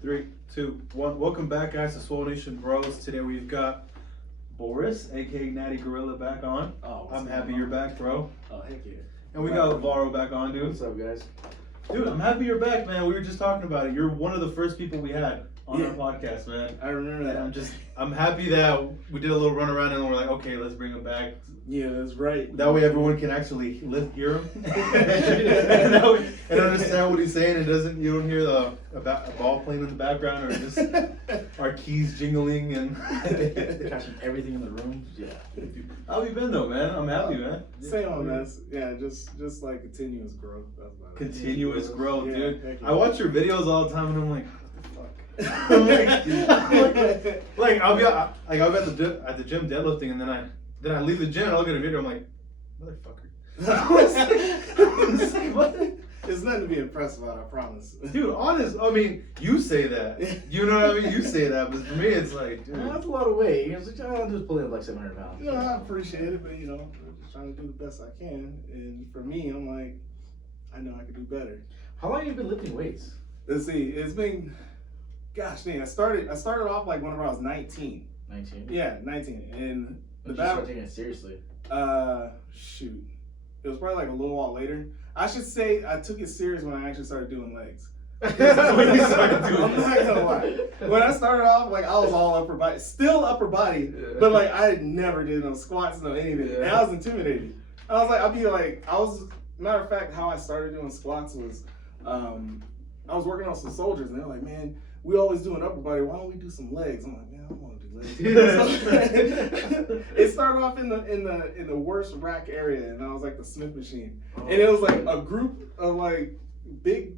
3, 2, 1. Welcome back, guys, to Swole Nation Bros. Today we've got Boris, aka Natty Gorilla, back on. I'm happy you're back, bro. Oh, heck yeah. And we got Varo back on, dude. What's up, guys? Dude, I'm happy you're back, man. We were just talking about it. You're one of the first people we had on our podcast, man. I remember that. And I'm happy that we did a little run around and we're like, okay, let's bring him back. Yeah, that's right. That way everyone can actually hear him and understand what he's saying. And you don't hear a ball playing in the background or just our keys jingling and catching everything in the room. Yeah. How have you been though, man? I'm happy, man. Same on us. Yeah, just like continuous growth. That's about it. Continuous growth, Yeah, dude. heck yeah. I watch your videos all the time and I'm like, what the fuck? I'll be at the gym deadlifting and then I leave the gym and I look at a video. I'm like, motherfucker. What? It's nothing to be impressed about, I promise. Dude, honest. I mean, you say that. You know what I mean? You say that, but for me, it's like, dude. Well, that's a lot of weight. I'm just pulling like 700 pounds. You know, I appreciate it, but I'm just trying to do the best I can. And for me, I'm like, I know I could do better. How long have you been lifting weights? Let's see. It's been, gosh dang. I started off like whenever I was 19. 19. Yeah, 19. And When did you start taking it seriously? Shoot. It was probably like a little while later. I should say I took it serious when I actually started doing legs. When you started doing I'm not gonna lie. When I started off, like I was all upper body, still upper body, but like I never did no squats, no anything. Yeah. And I was intimidated. I was like, matter of fact, how I started doing squats was, I was working on some soldiers, and they're like, man, we always do an upper body. Why don't we do some legs? I'm like, man, I don't want to do legs. It started off in the worst rack area, and I was like the Smith machine, and it was like a group of like big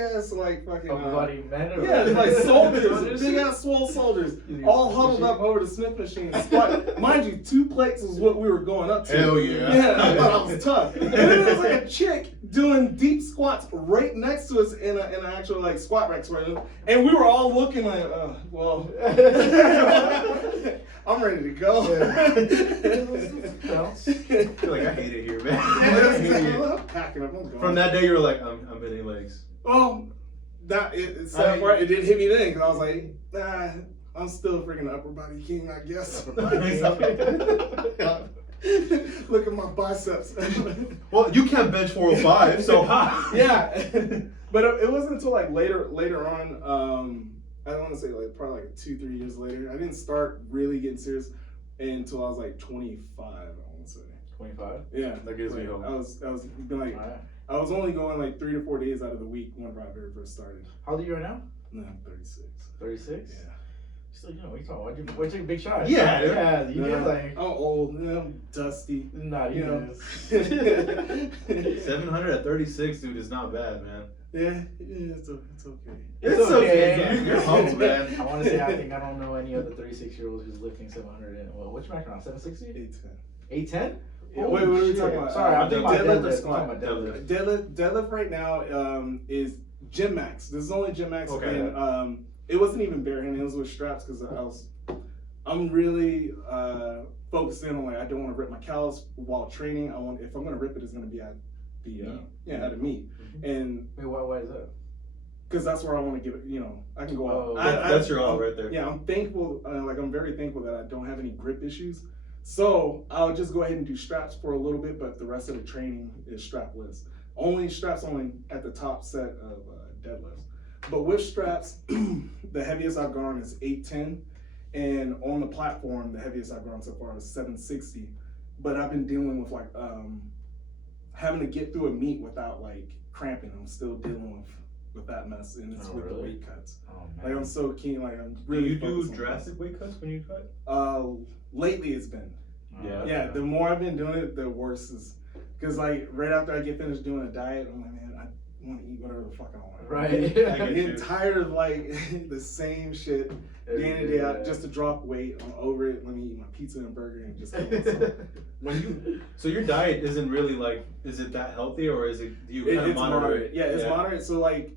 ass like fucking Upper body men? Or yeah, like soldiers, big ass swole soldiers, all huddled up over the Smith machine. Squat. Mind you, 2 plates is what we were going up to. Hell yeah. Yeah, I thought I was tough. And then there was like a chick doing deep squats right next to us in an actual like squat rack, and we were all looking like, well, I'm ready to go. I feel like I hate it here, man. I'm packing up. I'm going. From that day, you were like, I'm hitting legs. Well, it didn't hit me then because I was like, nah, I'm still a freaking upper body king, I guess. Look at my biceps. Well, you can't bench 405, so Yeah, but it wasn't until like later on. I don't want to say like probably like 2-3 years later. I didn't start really getting serious until I was like 25. I want to say 25? Yeah, That gives me hope. I was like. I was only going like 3 to 4 days out of the week whenever I very first started. How old are you right now? No, I'm 36. 36? Yeah. Still, what are you talking about? Why'd you take a big shot? Yeah. Yeah, you did like. I'm old, I'm dusty. Nah, you know. know. 700 at 36, dude, is not bad, man. Yeah, it's okay. It's okay. You're humble, man. I want to say I don't know any other 36-year-olds who's lifting 700 and what's your background? 760? 810. 810? Yeah, wait, what are we talking about? Sorry, I'm thinking about deadlift or deadlift. squat? I'm talking about Deadlift right now is gym max. This is only gym max, Okay. and it wasn't even barehand. It was with straps because I'm really focused in on like I don't want to rip my callus while training. If I'm gonna rip it, it's gonna be at the at a meet, and Wait, why is that? because that's where I want to give it. I can go Oh, out. that's your all right there. Yeah, I'm thankful. I'm very thankful that I don't have any grip issues. So I'll just go ahead and do straps for a little bit, but the rest of the training is strapless. Straps only at the top set of deadlifts. But with straps, the heaviest I've gone is 810, and on the platform, the heaviest I've gone so far is 760. But I've been dealing with like having to get through a meet without like cramping. I'm still dealing with that mess, and it's with the weight cuts. Oh, Like I'm so keen. Like I'm Do really. you do focused on drastic weight cuts when you cut? that. Lately, it's been. Yeah, the more I've been doing it, the worse is. Because like right after I get finished doing a diet, I'm like, man, I want to eat whatever the fuck I want. Right. I'm getting tired of like the same shit day in and day out just to drop weight. I'm over it. Let me eat my pizza and burger and just. So your diet isn't really like, is it that healthy or is it, do you kind of It's monitor it? Yeah, it's moderate. So like,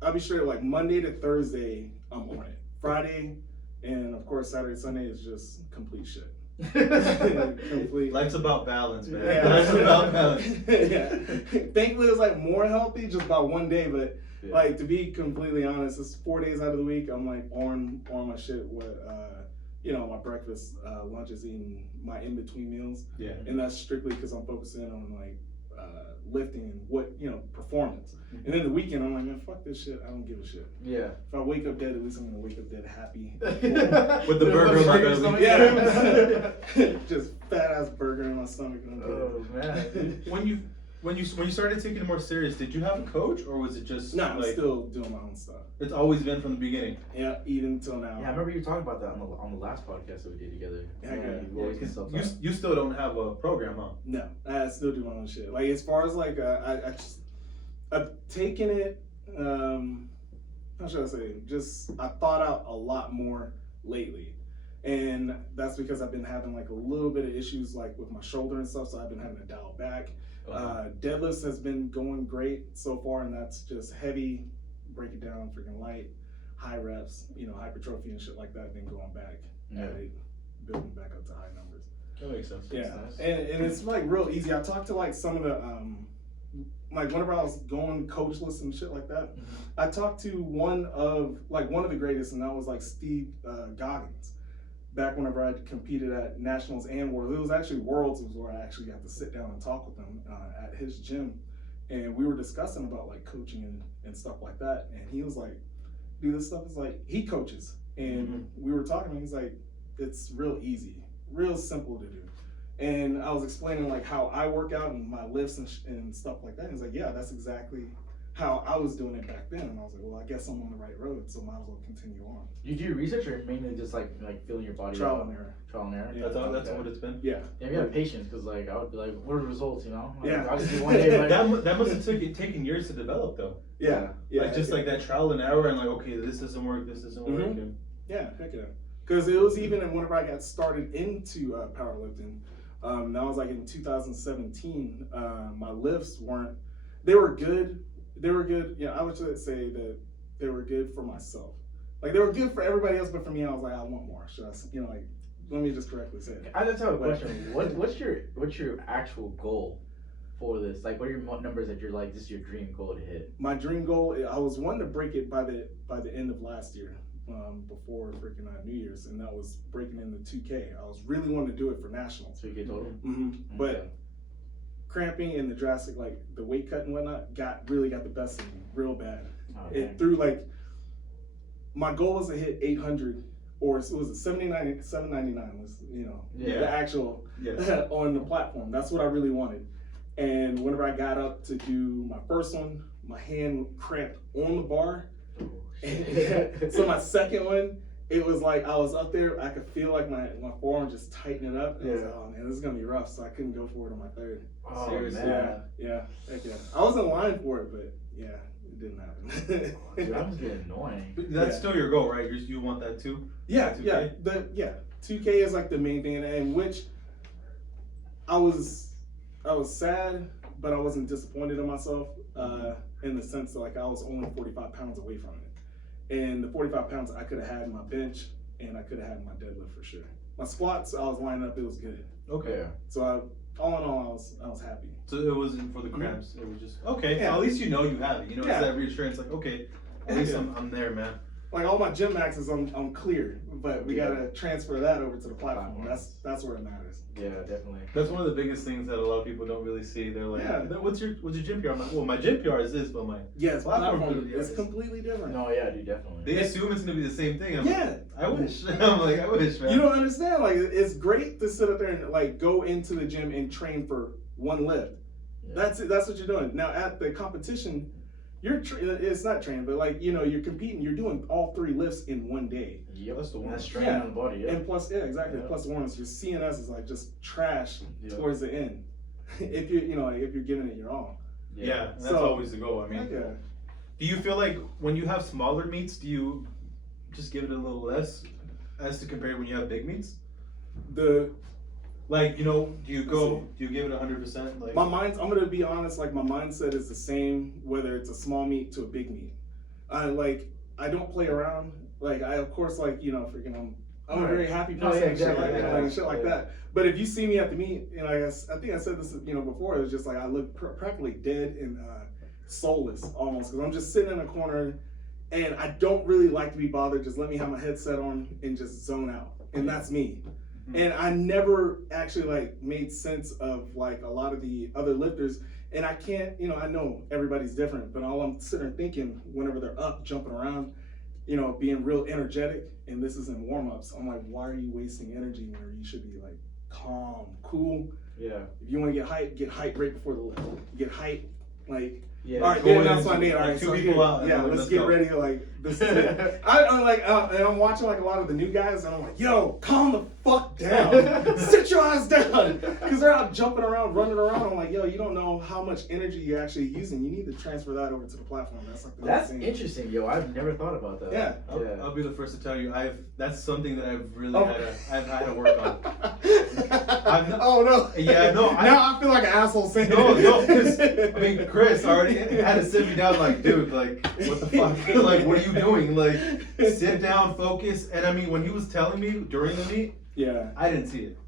I'll be straight. Like Monday to Thursday, I'm on it. Friday, and of course Saturday, Sunday is just complete shit. Complete. Life's about balance, man. Yeah. Life's about balance. Yeah. Thankfully, it's like more healthy just about one day, but Yeah. Like, to be completely honest, it's 4 days out of the week. I'm like on my shit with my breakfast, lunches, eating my in between meals. Yeah. And that's strictly because I'm focusing on like lifting and what performance. And then the weekend, I'm like, man, fuck this shit. I don't give a shit. Yeah. If I wake up dead, at least I'm gonna wake up dead happy. With the burger in my belly. Yeah. Just fat ass burger in my stomach. And I'm Oh man. When you started taking it more serious, did you have a coach or was it just I'm still doing my own stuff. It's always been from the beginning. Yeah, even till now. Yeah, I remember you talking about that on the last podcast that we did together. Yeah, Because you still don't have a program, huh? No, I still do my own shit. Like, as far as like I've taken it. How should I say? I thought out a lot more lately, and that's because I've been having like a little bit of issues like with my shoulder and stuff. So I've been having to dial back. Deadlifts has been going great so far, and that's just heavy, break it down, freaking light, high reps, hypertrophy and shit like that. Then going back at it, building back up to high numbers. That makes sense. Yeah, Nice. and it's like real easy. I talked to like some of the like whenever I was going coachless and shit like that, I talked to one of the greatest, and that was like Steve Goggins. Back whenever I competed at nationals and worlds, it was actually worlds was where I actually got to sit down and talk with him at his gym, and we were discussing about like coaching and stuff like that. And he was like, "Dude, this stuff is like he coaches," and we were talking, and he's like, "It's real easy, real simple to do." And I was explaining like how I work out and my lifts and stuff like that. And he's like, "Yeah, that's exactly how I was doing it back then." And I was like, "Well, I guess I'm on the right road, so might as well continue on." You do research or mainly just like feeling your body Trial out? and error. Trial and error. Yeah. That's what it's been. Yeah. Yeah, you have patience because like I would be like, what are the results? Like, Yeah. I'll just do one day. Like, That must have taken years to develop though. Yeah. Like just like that trial and error and like, okay, this doesn't work, this doesn't work. Mhm. And Yeah, heck yeah. Because it was even whenever I got started into powerlifting, that was like in 2017, my lifts they were good. They were good. Yeah, I would say that they were good for myself. Like, they were good for everybody else, but for me, I was like, I want more. Should I, let me just correctly say it. I just have a question. What's your actual goal for this? Like, what are your numbers that you're like, this is your dream goal to hit? My dream goal, I was wanting to break it by the end of last year, before freaking New Year's, and that was breaking into 2K. I was really wanting to do it for nationals. 2K total? Mm-hmm. But cramping and the drastic, like the weight cut and whatnot, really got the best of me real bad. It threw like, my goal was to hit 800, or it was 799 was, the actual on the platform. That's what I really wanted. And whenever I got up to do my first one, my hand cramped on the bar. So my second one, it was like I was up there, I could feel like my forearm just tightening up. And I was like, oh man, this is gonna be rough. So I couldn't go for it on my third. Oh, Seriously? man. Yeah. Heck yeah. I was in line for it, but yeah, it didn't happen. Dude, that was getting annoying. That's still your goal, right? You want that too? Yeah, 2K? yeah. 2K is like the main thing, and which I was sad, but I wasn't disappointed in myself, in the sense that like I was only 45 pounds away from it. And the 45 pounds I could have had in my bench, and I could have had in my deadlift for sure. My squats, I was lining up, it was good. Okay. Yeah. So all in all, I was happy. So it wasn't for the cramps. It was just okay. Yeah. At least you know you have it. It's that reassurance. Like okay, at least Yeah. I'm there, man. Like all my gym maxes, I'm clear, but we gotta transfer that over to the platform. That's where it matters. Yeah, definitely. That's one of the biggest things that a lot of people don't really see. They're like, what's your gym PR? I'm like, well, my gym PR is this, but my Platform is completely different. No, yeah, dude, definitely. they assume it's gonna be the same thing. I'm Yeah. like, I wish. I'm like, I wish, man. You don't understand. Like, it's great to sit up there and like go into the gym and train for one lift. Yeah. That's it. That's what you're doing. Now at the competition, it's not training, but like you're competing. You're doing all 3 lifts in one day. Yep. That's the one. That's straining on the body. Yeah. And plus, exactly. Yeah. Plus the warm-ups, your CNS is like just trash Yeah. towards the end. if you're giving it your all. Yeah, that's So- always the goal. I mean, Yeah. do you feel like when you have smaller meets, do you just give it a little less as to compare when you have big meets? Like, do you give it 100%? Like, I'm gonna be honest, like my mindset is the same whether it's a small meet to a big meet. I don't play around. Like I of course freaking I'm a very happy person and shit like that. But if you see me at the meet, I think I said this before, it was just like I look practically dead soulless almost, because I'm just sitting in a corner and I don't really like to be bothered. Just let me have my headset on and just zone out. And that's me. And I never actually like made sense of like a lot of the other lifters. And I can't, you know, I know everybody's different, but all I'm sitting there thinking whenever they're up, jumping around, you know, being real energetic, and this is in warm-ups, I'm like, why are you wasting energy where you should be like calm, cool? Yeah. If you want to get hype right before the lift. Get hype, like, Yeah. all right, then that's my name. All right, two so people here, out, yeah, let's get go. ready. Like, this is it. I'm like, and I'm watching like a lot of the new guys, and I'm like, yo, calm the fuck down. Sit your ass down. Because they're out jumping around, running around. I'm like, yo, you don't know how much energy you're actually using. You need to transfer that over to the platform. That's like the That's thing. interesting, yo. I've never thought about that. Yeah. I'll be the first to tell you, that's something that I've really Oh. I've had to work on. Oh no. Yeah, no. Now I feel like an asshole saying No, it. because I mean, Chris already had to sit me down, like, dude, like, what the fuck? Like, what are you doing? Like, sit down, focus. And I mean, when he was telling me during the meet, Yeah. I didn't see it.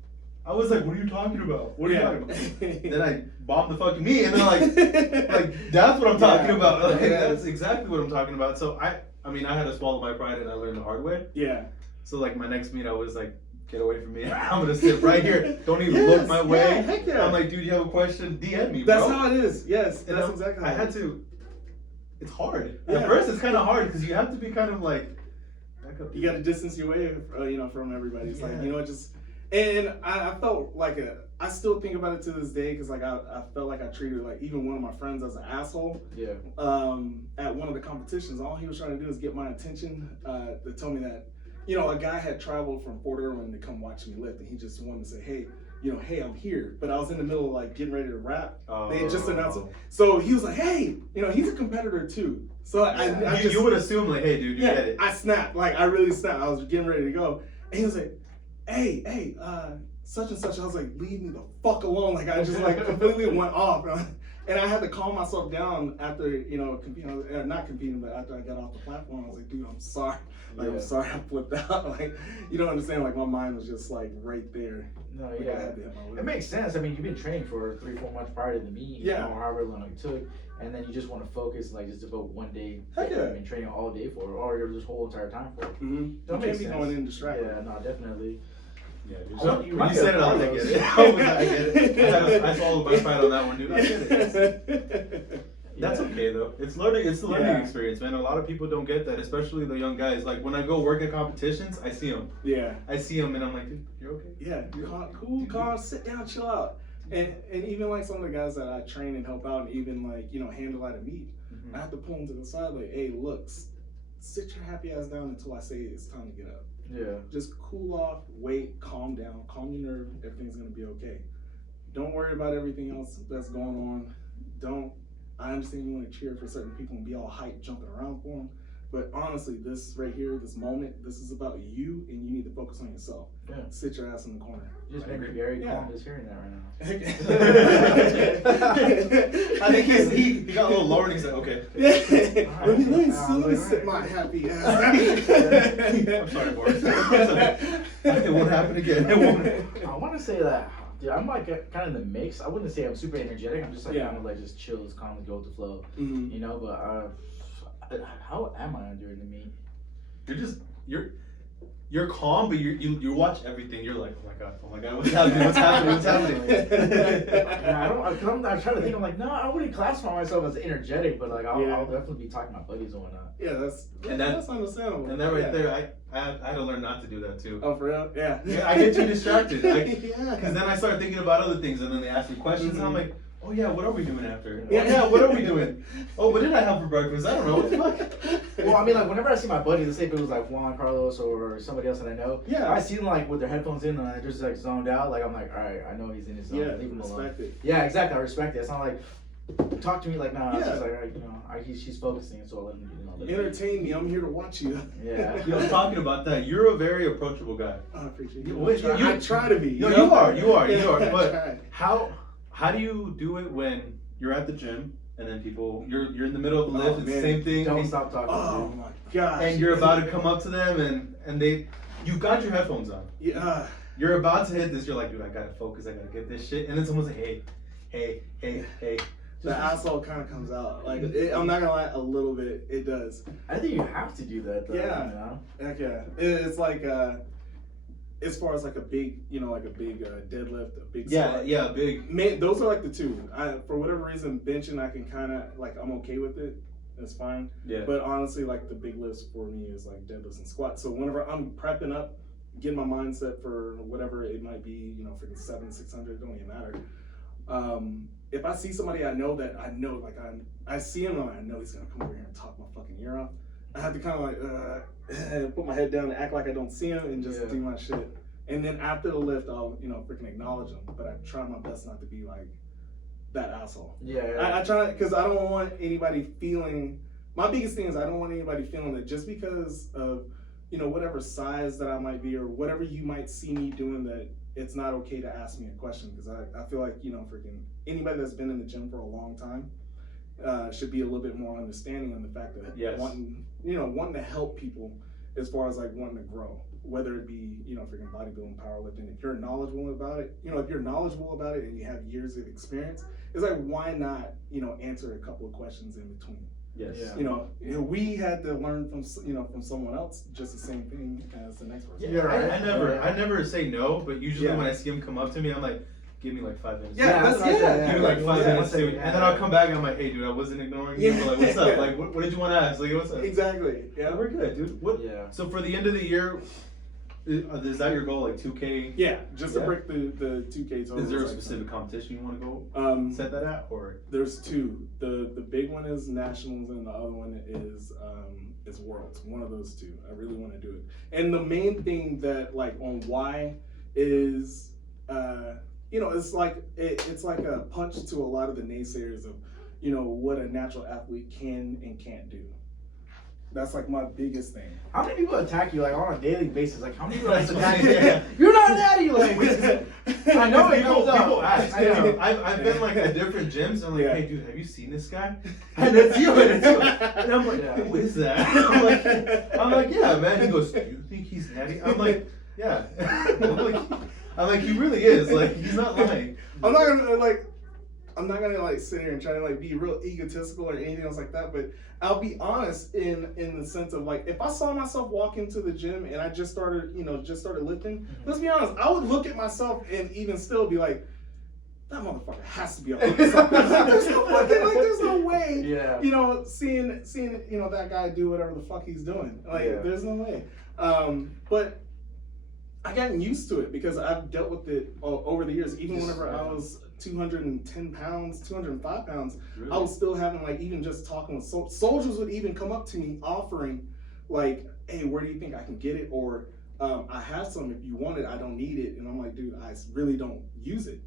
I was like, what are you talking about? What are you talking about? Yeah. Then I bombed the fucking knee, and then like that's what I'm talking Yeah. about. Like, Yeah. that's exactly what I'm talking about. So I mean, I had to swallow my pride, and I learned the hard way. Yeah. So like my next meet, I was like, get away from me. I'm gonna sit right here. Don't even Yes, look my way. yeah, heck yeah. I'm like, dude, you have a question? DM me, That's bro. how it is. Yes, And that's I'm- exactly I how had it is. to. It's hard. Yeah. At first, it's kind of hard because you have to be kind of like. Back up. You got to distance your way, you know, from everybody. It's like, Yeah. you know, just, and I felt like I still think about it to this day because like I felt like I treated like even one of my friends as an asshole. Yeah. At one of the competitions, all he was trying to do is get my attention to tell me that, you know, a guy had traveled from Fort Irwin to come watch me lift, and he just wanted to say, hey, you know, hey, I'm here. But I was in the middle of like getting ready to rap. They had just announced it. So he was like, hey, you know, he's a competitor too. So I just, you would assume like, hey, dude, you yeah, get it. I snapped. Like, I really snapped. I was getting ready to go. And he was like, hey, such and such. I was like, leave me the fuck alone. Like, I just, like, completely went off. And I had to calm myself down after, you know, not competing, but after I got off the platform. I was like, dude, I'm sorry. Like, Yeah. I'm sorry I flipped out. Like, you don't understand. Like, my mind was just, like, right there. No, Like, I yeah. had to hit my It limit. makes sense. I mean, you've been training for 3-4 months prior to the meet, Yeah. you know, however long it took, and then you just want to focus, like, just devote one day Heck that yeah. you've been training all day for, or you're this whole entire time for. Mm-hmm. You That can't makes be sense. going in distracted. Yeah, no, definitely. Yeah, dude. I want you when right you said it, I was like, there, get it. I get it. I swallowed my pride on that one, dude. I get it. That's Yeah. okay though. It's learning. It's the learning Yeah. experience, man. A lot of people don't get that, especially the young guys. Like when I go work at competitions, I see them. Yeah. I see them, and I'm like, dude, you're okay. Yeah, cool, calm, sit down, chill out. And even like some of the guys that I train and help out and even like, you know, handle at a meet, Mhm. I have to pull them to the side like, hey, look, sit your happy ass down until I say it's time to get up. Yeah. Just cool off, wait, calm down, calm your nerve, everything's gonna be okay. Don't worry about everything else that's going on. I understand you want to cheer for certain people and be all hyped jumping around for them, but honestly, this right here, this moment, this is about you and you need to focus on yourself. Yeah. Sit your ass in the corner. You just I made me agree. very Yeah. calm just hearing that right now. I think he got a little lower and he's like, okay. Let me sit my happy ass. I'm sorry, Boris. It won't happen again. It won't. I want to say that, dude, I'm like kind of in the mix. I wouldn't say I'm super energetic. I'm just like Yeah. kind of like just chill, just calm, go with the flow, Mhm. you know. But how am I during the meet? You're calm, but you watch everything. You're like, oh my god, what's happening? What's happening? What's happening? Yeah, I don't. Cause I'm trying to think. I'm like, no, I wouldn't classify myself as energetic, but like I'll definitely be talking to my buddies and whatnot. Yeah, And that's understandable. And that right there, I had to learn not to do that too. Oh, for real? Yeah. Yeah, I get too distracted. Yeah. Because then I start thinking about other things, and then they ask me questions, and I'm like, oh yeah, what are we doing after? Yeah. Oh yeah, what are we doing? Oh, what did I have for breakfast? I don't know. What the fuck? Well, I mean, like whenever I see my buddies, let's say if it was like Juan Carlos or somebody else that I know, Yeah. I see them like with their headphones in and they're just like zoned out. Like I'm like, all right, I know he's in his zone. Yeah, Leave him alone. respect it. Yeah, exactly. I respect it. It's not like talk to me like nah. It's Yeah. just like you know, she's focusing, so I'll let him. Entertain me. I'm here to watch you. Yeah. You know, talking about that, you're a very approachable guy. I appreciate You- it. you- I try to be. No, know? you are. I But try. how do you do it when you're at the gym and then you're in the middle of the lift? Oh, It's the man. same thing. Don't stop talking. Oh dude. my gosh. And you're about to come up to them and you've got your headphones on. Yeah. You're about to hit this. You're like, dude, I gotta focus. I gotta get this shit. And then someone's like, hey, the asshole kind of comes out. Like, I'm not gonna lie, a little bit, it does. I think you have to do that, though. Yeah. You know? Heck yeah. It's like, as far as like a big, deadlift, a big squat. Yeah, big. Those are like the two. For whatever reason, benching, I can kind of, like, I'm okay with it. That's fine. Yeah. But honestly, like, the big lifts for me is like deadlifts and squats. So whenever I'm prepping up, getting my mindset for whatever it might be, freaking 700, 600, don't even matter. If I see somebody I know, like, I see him and I know he's gonna come over here and talk my fucking ear off, I have to kind of like put my head down and act like I don't see him and just do my shit. And then after the lift, I'll freaking acknowledge him. But I try my best not to be like that asshole. Yeah. I try, because I don't want anybody feeling. My biggest thing is I don't want anybody feeling that just because of whatever size that I might be or whatever you might see me doing, that it's not okay to ask me a question. Because I feel like freaking anybody that's been in the gym for a long time should be a little bit more understanding on the fact that wanting to help people as far as like wanting to grow, whether it be freaking bodybuilding, powerlifting. If you're knowledgeable about it, and you have years of experience, it's like, why not answer a couple of questions in between? Yes. Yeah. We had to learn from someone else just the same thing as the next person. Yeah, I never say no, but usually when I see him come up to me, I'm like, give me like 5 minutes. Give me like 5 minutes, and then I'll come back and I'm like, hey, dude, I wasn't ignoring you. Like, what's up? Like, what did you want to ask? Like, what's up? Exactly. Yeah, we're good, dude. What? Yeah. So for the end of the year, is that your goal? Like 2K? Yeah, just to break the 2K total. Is there a specific competition you want to go set that at, or? There's two. The big one is nationals, and the other one is worlds. One of those two. I really want to do it. And the main thing that on why is it's like a punch to a lot of the naysayers of what a natural athlete can and can't do. That's like my biggest thing. How many people attack you like on a daily basis? Like, how many people attack you? You're not Natty. Like, I know it comes up. People ask. I've been like at different gyms and I'm like, hey, dude, have you seen this guy? And it's you. And I'm like, who is that? I'm like, yeah, man. He goes, do you think he's Natty? I'm like, yeah. I'm like, he really is. Like, he's not lying. I'm not gonna sit here and try to be real egotistical or anything else like that, but I'll be honest in the sense of if I saw myself walk into the gym and I just started lifting, let's be honest, I would look at myself and even still be like, that motherfucker has to be up on something. There's no way. Yeah. Seeing that guy do whatever the fuck he's doing. There's no way. But I gotten used to it because I've dealt with it over the years. Even whenever I was 210 pounds, 205 pounds, really? I was still having even just talking with soldiers would even come up to me offering hey, where do you think I can get it? Or I have some if you want it, I don't need it. And I'm like, dude, I really don't use it.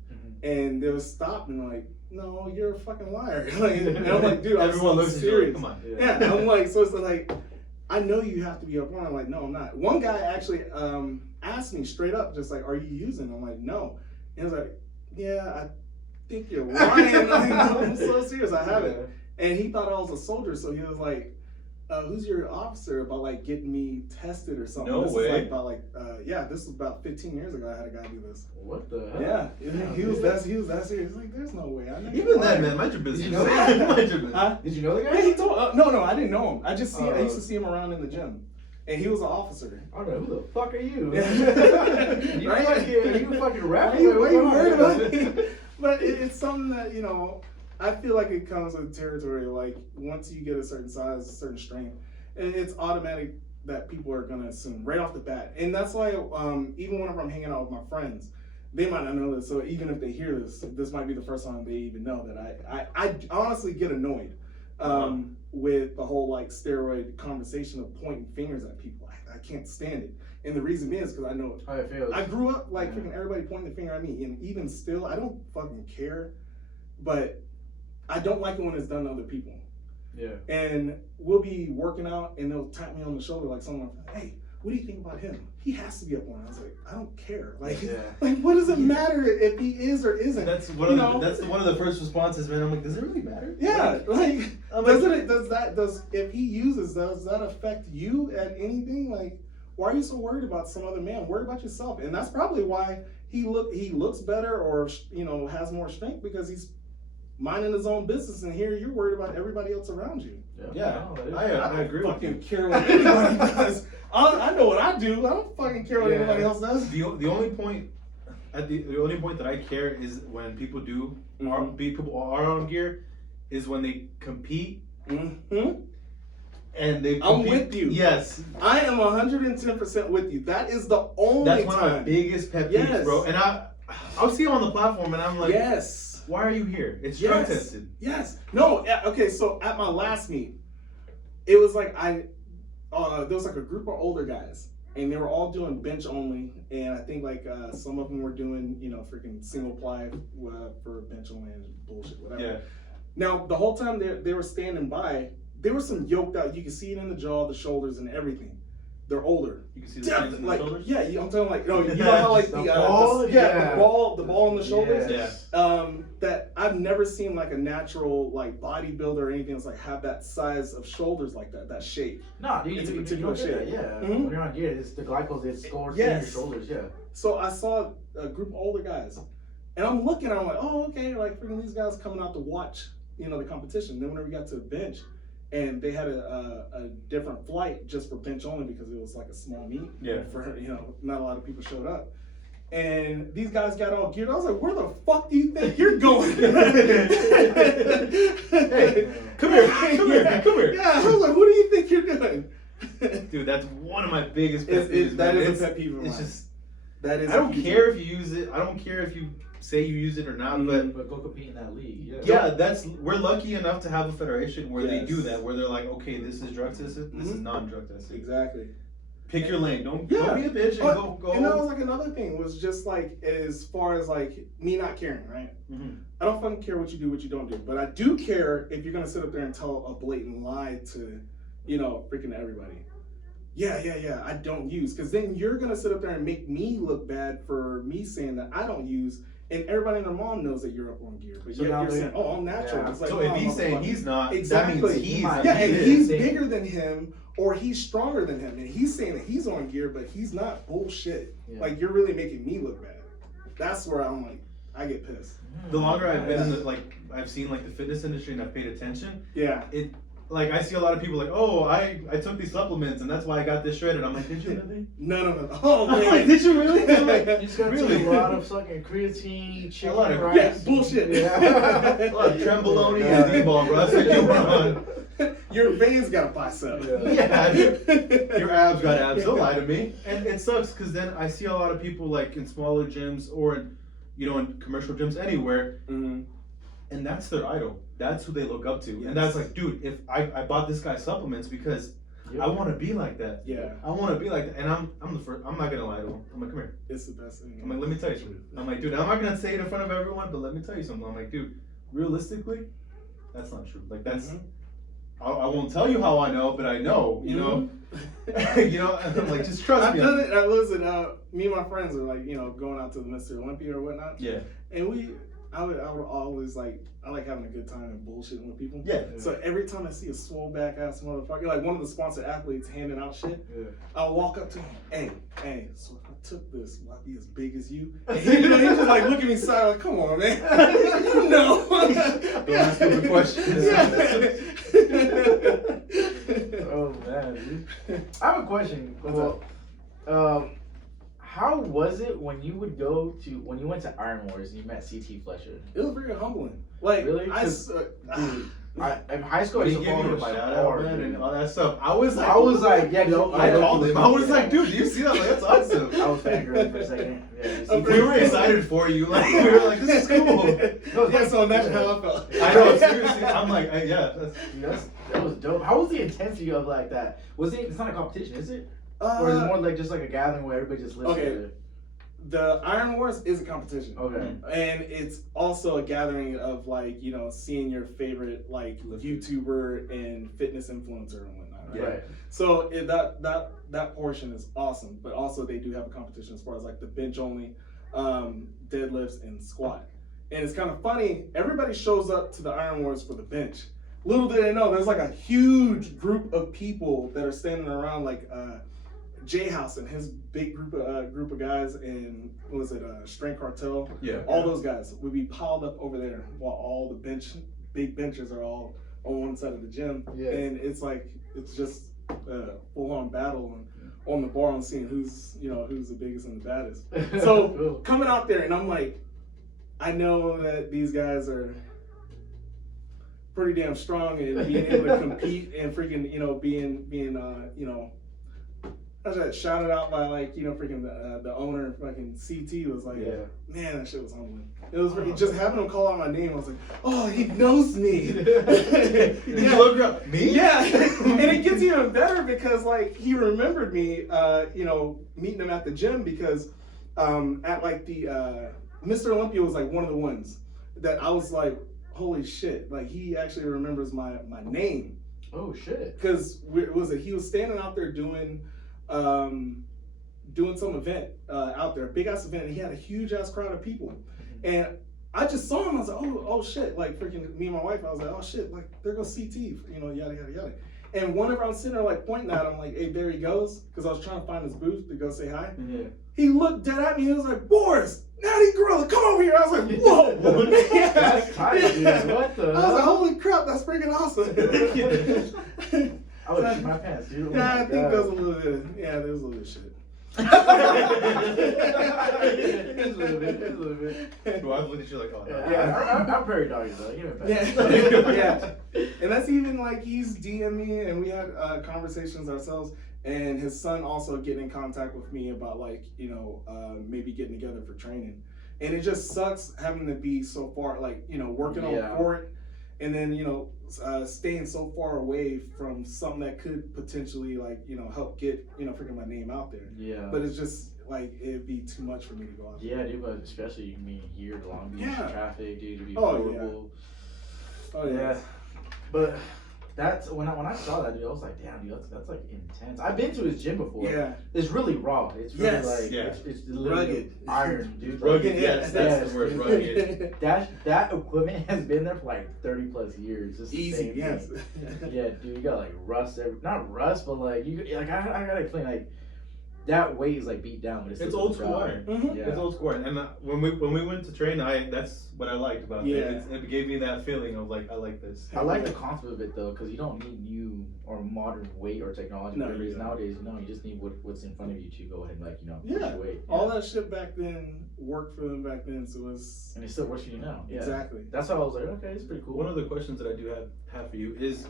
And they would stop and no, you're a fucking liar. And I'm like, dude, everyone looks serious. Come on. Yeah. I'm like, so it's like, I know you have to be up on. I'm like, no, I'm not. One guy actually asked me straight up, just like, are you using? I'm like, no. And he was like, yeah, I think you're lying. I'm so serious, I haven't. And he thought I was a soldier, so he was like, who's your officer about getting me tested or something? No this way. Is this was about 15 years ago. I had a guy do this. What the hell? Yeah, he was that serious. He's like, there's no way. Even then, man, mind your business. Did you know the guy? Did you know the guy? Yeah, he told. No, I didn't know him. I used to see him around in the gym. And he was an officer. I don't know, who the fuck are you? You fucking rap. Why are you worried about it? But it's something that, I feel like it comes with territory. Once you get a certain size, a certain strength, it's automatic that people are going to assume right off the bat. And that's why even whenever I'm hanging out with my friends, they might not know this. So even if they hear this might be the first time they even know that I honestly get annoyed with the whole steroid conversation of pointing fingers at people. I can't stand it. And the reason is because I know how it feels. I grew up freaking everybody pointing the finger at me. And even still, I don't fucking care. But I don't like it when it's done to other people. Yeah. And we'll be working out and they'll tap me on the shoulder someone, hey, what do you think about him? He has to be up on it. I was like, I don't care. What does it matter if he is or isn't? That's one of the first responses, man. I'm like, does it really matter? Yeah. If he uses, does that affect you at anything? Why are you so worried about some other man? Worry about yourself. And that's probably why he looks better or has more strength, because he's minding his own business, and here you're worried about everybody else around you. Yeah, No, I agree with fucking you. care what anybody does. I know what I do. I don't fucking care what anybody else does. The only point that I care is when people are on gear, is when they compete. Mm-hmm. And they compete. I'm with you. Yes. I am 110% with you. That is the only That's one time. of my biggest pet peeves, Yes. bro. And I'll see him on the platform and I'm like, Yes. why are you here? It's drug tested. Yes. No, okay, so at my last meet, it was like there was like a group of older guys, and they were all doing bench only, and I think like some of them were doing, freaking single ply for bench only and bullshit, whatever. Yeah. Now, the whole time they were standing by, there was some yoked out. You could see it in the jaw, the shoulders, and everything. They're older. You can see the skins in the like, shoulders? yeah, I'm talking like, you know how like The ball? the ball on the shoulders? Yes. That I've never seen like a natural like bodybuilder or anything that's like have that size of shoulders like that shape. No, dude, It's a you particular don't get that, shape. yeah. Mhm. When you're on gear, it's the glycol that scores in Yes. your shoulders, yeah. So I saw a group of older guys, and I'm looking, I'm like, oh, okay, like freaking these guys coming out to watch, the competition. Then whenever we got to the bench, and they had a different flight just for bench only because it was like a small meet. Yeah. For not a lot of people showed up. And these guys got all geared. I was like, where the fuck do you think you're going? Hey, come here. Yeah, I was like, what do you think you're doing? Dude, that's one of my biggest pet peeves. That man. is a pet peeve of It's mine. just, That is I don't care if you use it. I don't care if you say you use it or not, but But go compete in that league, yeah, we're lucky enough to have a federation where they do Yes. that, where they're like, okay, this is drug tested, this is non-drug tested. Exactly. Pick your lane. Don't be Yeah. a bitch and go. And that was like another thing was just like as far as like me not caring, right? Mhm. I don't fucking care what you do, what you don't do, but I do care if you're gonna sit up there and tell a blatant lie to, freaking everybody. Yeah, I don't use, because then you're gonna sit up there and make me look bad for me saying that I don't use, and everybody and their mom knows that you're up on gear, but So yet now you're they- saying, oh, I'm natural. Yeah. It's like, So oh, if he's saying motherfucker. he's not, Exactly. that means he might is. be. Yeah, and is he's saying- bigger than him, or he's stronger than him, and he's saying that he's on gear, but he's not. Bullshit. Yeah. Like, you're really making me look bad. That's where I'm like, I get pissed. The longer I've been in the, I've seen the fitness industry and I've paid attention, Yeah. I see a lot of people like, oh, I took these supplements and that's why I got this shredded. I'm like, did you really? No. Oh, I'm man. like, did you really? I'm like, You just gotta Really? take a lot of fucking creatine, chicken, lot of- rice. Yeah, bullshit. Yeah. a lot of trembolone and D-ball, bro. That's what you were on. Your veins got a bicep. Yeah, your abs got abs. Don't lie to me. And it sucks because then I see a lot of people in smaller gyms or in commercial gyms anywhere, Mhm. and that's their idol. That's who they look up to. Yes. And that's like, dude, if I bought this guy supplements because I want to be like that. Yeah, I want to be like that. And I'm the first. I'm not gonna lie to him. I'm like, come here. it's the best thing. I'm like, let me tell you something. I'm like, dude, I'm not gonna say it in front of everyone, but let me tell you something. I'm like, dude, realistically, that's not true. Like that's. Mhm. I won't tell you how I know, but I know, you know. I'm like, just trust I've me. done it. Listen, me and my friends are going out to the Mr. Olympia or whatnot. Yeah. And I would always I like having a good time and bullshitting with people. Yeah. So every time I see a swole back ass motherfucker, like one of the sponsored athletes handing out shit, Yeah. I'll walk up to him, hey, so if I took this, will I be as big as you? And he just look at me side like, come on, man. You know. Don't ask stupid questions. Oh man, dude. I have a question. What's How was it when you went to Iron Wars and you met CT Fletcher? It was very humbling. Like, Really? In high school, I He used gave to follow you him a like shout out, hard, man, dude. and all that stuff. I was like, yeah, no, I called him. I was like, dude, do you see that? Like, that's awesome. I was fangirling for a second. Yeah, We were excited for you. Like, we were like, this is cool. Yeah, so imagine how I felt. I know, seriously. I'm like, yeah. that was dope. How was the intensity of that? It's not a competition, is it? Or is it more like just like a gathering where everybody just lives okay. together? The Iron Wars is a competition. Okay. And it's also a gathering of seeing your favorite YouTuber and fitness influencer and whatnot. Right. Right. So that portion is awesome, but also they do have a competition as far as the bench only, deadlifts and squat. And it's kind of funny. Everybody shows up to the Iron Wars for the bench. Little did they know, there's a huge group of people that are standing around Jay House and his big group of guys, and what was it, Strength Cartel? Yeah. All those guys would be piled up over there while all the big benches are all on one side of the gym. Yeah. And it's just a full-on battle on the bar and seeing who's the biggest and the baddest. So Cool. coming out there, and I'm like, I know that these guys are pretty damn strong and being able to compete and freaking, being I got shouted out by freaking the owner, fucking CT was like, man, that shit was humbling. It was freaking, just having him call out my name. I was like, oh, he knows me. You look up me? Yeah, and it gets even better because he remembered me, meeting him at the gym because at the Mr. Olympia was one of the ones that I was like, holy shit, he actually remembers my name. Oh shit. Because he was standing out there doing some event out there, big ass event, and he had a huge ass crowd of people. And I just saw him, I was like, oh shit, freaking me and my wife, I was like, oh shit, there goes CT, yada yada yada. And whenever I'm sitting there pointing at him, hey, there he goes, because I was trying to find his booth to go say hi. Yeah. He looked dead at me, he was like, Boris, Natty Gorilla, come over here. I was like, whoa. That's tight, dude. What the I was like, holy crap, that's freaking awesome. I would shit my pants, dude. Yeah, I think there was a little bit of shit. It's a little bit. Well, I've looked at you like, oh, no. Yeah, I'm very doggy though. Give it back. Yeah. And that's even he's DM'd me and we had conversations ourselves, and his son also getting in contact with me about maybe getting together for training. And it just sucks having to be so far, working on court, and then staying so far away from something that could potentially help get freaking my name out there. Yeah. But it's just it'd be too much for me to go out there. Yeah, dude, but especially you mean here to Long Beach traffic, dude, it'd be horrible. Oh yeah. But that's when I saw that, dude, I was like, damn, dude, that's intense. I've been to his gym before. Yeah. It's really raw. It's really it's rugged. Iron, dude. Rugged, yes, that's the word, rugged. That equipment has been there for 30 plus years. It's the Easy, same yes. thing. Yeah, dude, you got rust not rust, but I gotta explain that weight is beat down, but it's old school iron. Mm-hmm. Yeah. It's old school iron. And when we went to train, that's what I liked about it. It gave me that feeling of I like this. I like the concept of it though, because you don't need new or modern weight or technology. No, nowadays, you just need what's in front of you to go ahead and push your weight. All that shit back then worked for them back then, so it's and it still works for you now. Yeah. Exactly. That's how I was like, okay, it's pretty cool. One of the questions that I do have for you is,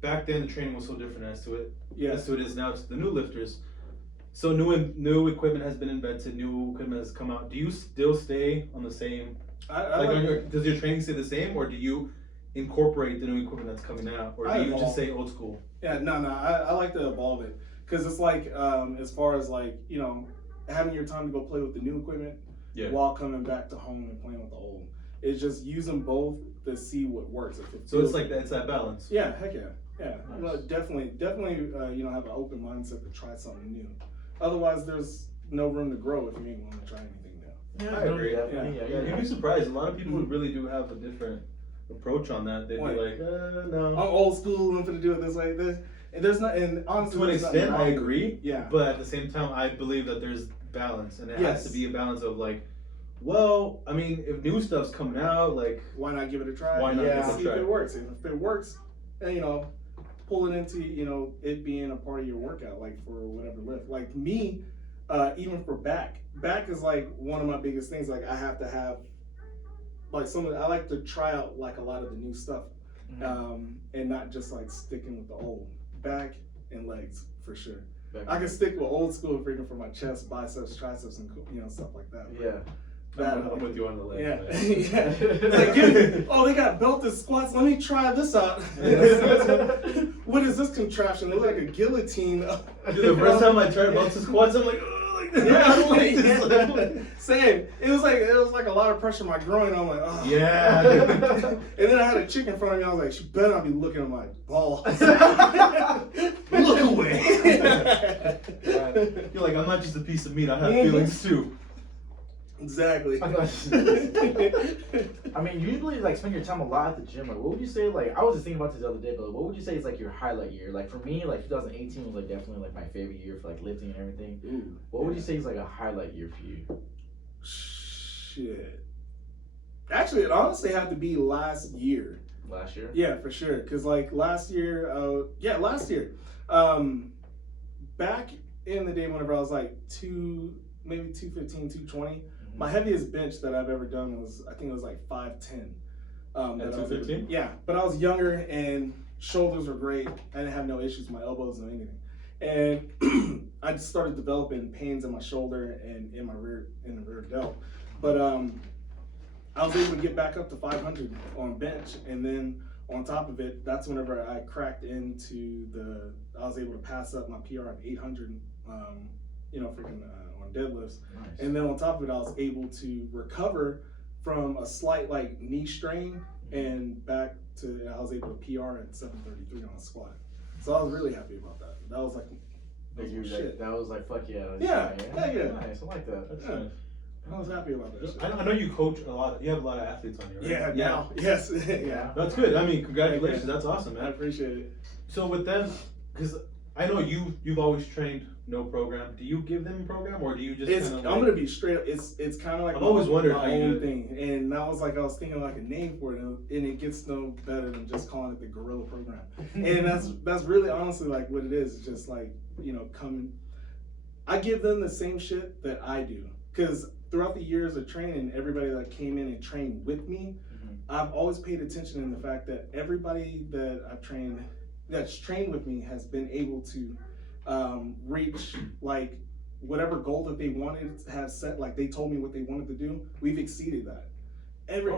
back then the training was so different as to it is now to the new lifters. So new equipment has been invented, new equipment has come out. Do you still stay on the same? Does your training stay the same, or do you incorporate the new equipment that's coming out, or do you just say old school? Yeah, no, I like to evolve it, because it's as far as having your time to go play with the new equipment while coming back to home and playing with the old. It's just using both to see what works. So it's it's that balance. Yeah, heck yeah. Yeah, Nice. definitely, have an open mindset to try something new. Otherwise, there's no room to grow if you ain't willing to try anything new. Yeah, I agree. Yeah. You'd be surprised. A lot of people really do have a different approach on that. They'd be like, no. I'm old school. I'm gonna do it this way. There's not, and honestly, to an extent, I agree. Yeah. But at the same time, I believe that there's balance, and it has to be a balance of well, I mean, if new stuff's coming out, why not give it a try? Why not give it a See try? if it works. And if it works, then, pull it into, it being a part of your workout, for whatever lift. Me, even for back is one of my biggest things. I have to have, I like to try out a lot of the new stuff, and not just sticking with the old. Back and legs for sure. I can stick with old school freaking for my chest, biceps, triceps, and stuff like that. Yeah. I'm with you on the leg. Yeah. They got belted squats. Let me try this out. What is this contraption? It looks like a guillotine. Dude, the first time I tried belted squats, I'm like, Same. It was a lot of pressure on my groin. I'm like, oh. Yeah. And then I had a chick in front of me. I was like, she better not be looking at my balls. Look away. You're like, I'm not just a piece of meat. I have feelings too. Exactly. I mean, you usually like spend your time a lot at the gym. Like, what would you say? Like, I was just thinking about this the other day, but what would you say is like your highlight year? Like for me, like 2018 was like definitely like my favorite year for like lifting and everything. Ooh, what would you say is like a highlight year for you? Shit. Actually, it honestly had to be last year. Last year? Yeah, for sure. Cause like last year, last year, back in the day whenever I was like maybe 215, 220. My heaviest bench that I've ever done was, I think it was like 510. At 215? Yeah, but I was younger and shoulders were great. I didn't have no issues with my elbows or anything. And I just started developing pains in my shoulder and in the rear delt. But I was able to get back up to 500 on bench, and then on top of it, that's whenever I cracked into I was able to pass up my PR of 800, on deadlifts. Nice. And then on top of it, I was able to recover from a slight like knee strain and back to, I was able to PR at 733 on a squat. So I was really happy about that. That was like, shit. That was like, fuck yeah. Yeah. Nice, I like that. That's Yeah. nice. I was happy about that shit. I know you coach a lot. You have a lot of athletes on you, right? Yeah, now. Yes. Yeah. That's good. I mean, congratulations. That's awesome, I man. appreciate it. So with them, because I know you've always trained no program. Do you give them a program, or do you just? I'm gonna be straight up. It's kind of like I've always wondered my how you own do it. thing, and I was thinking like a name for it, and it gets no better than just calling it the Gorilla Program. And that's really honestly like what it is. It's just like, coming. I give them the same shit that I do, because throughout the years of training, everybody that came in and trained with me, I've always paid attention in the fact that everybody that I've trained, that's trained with me, has been able to reach like whatever goal that they wanted to have set. Like they told me what they wanted to do, we've exceeded that. Every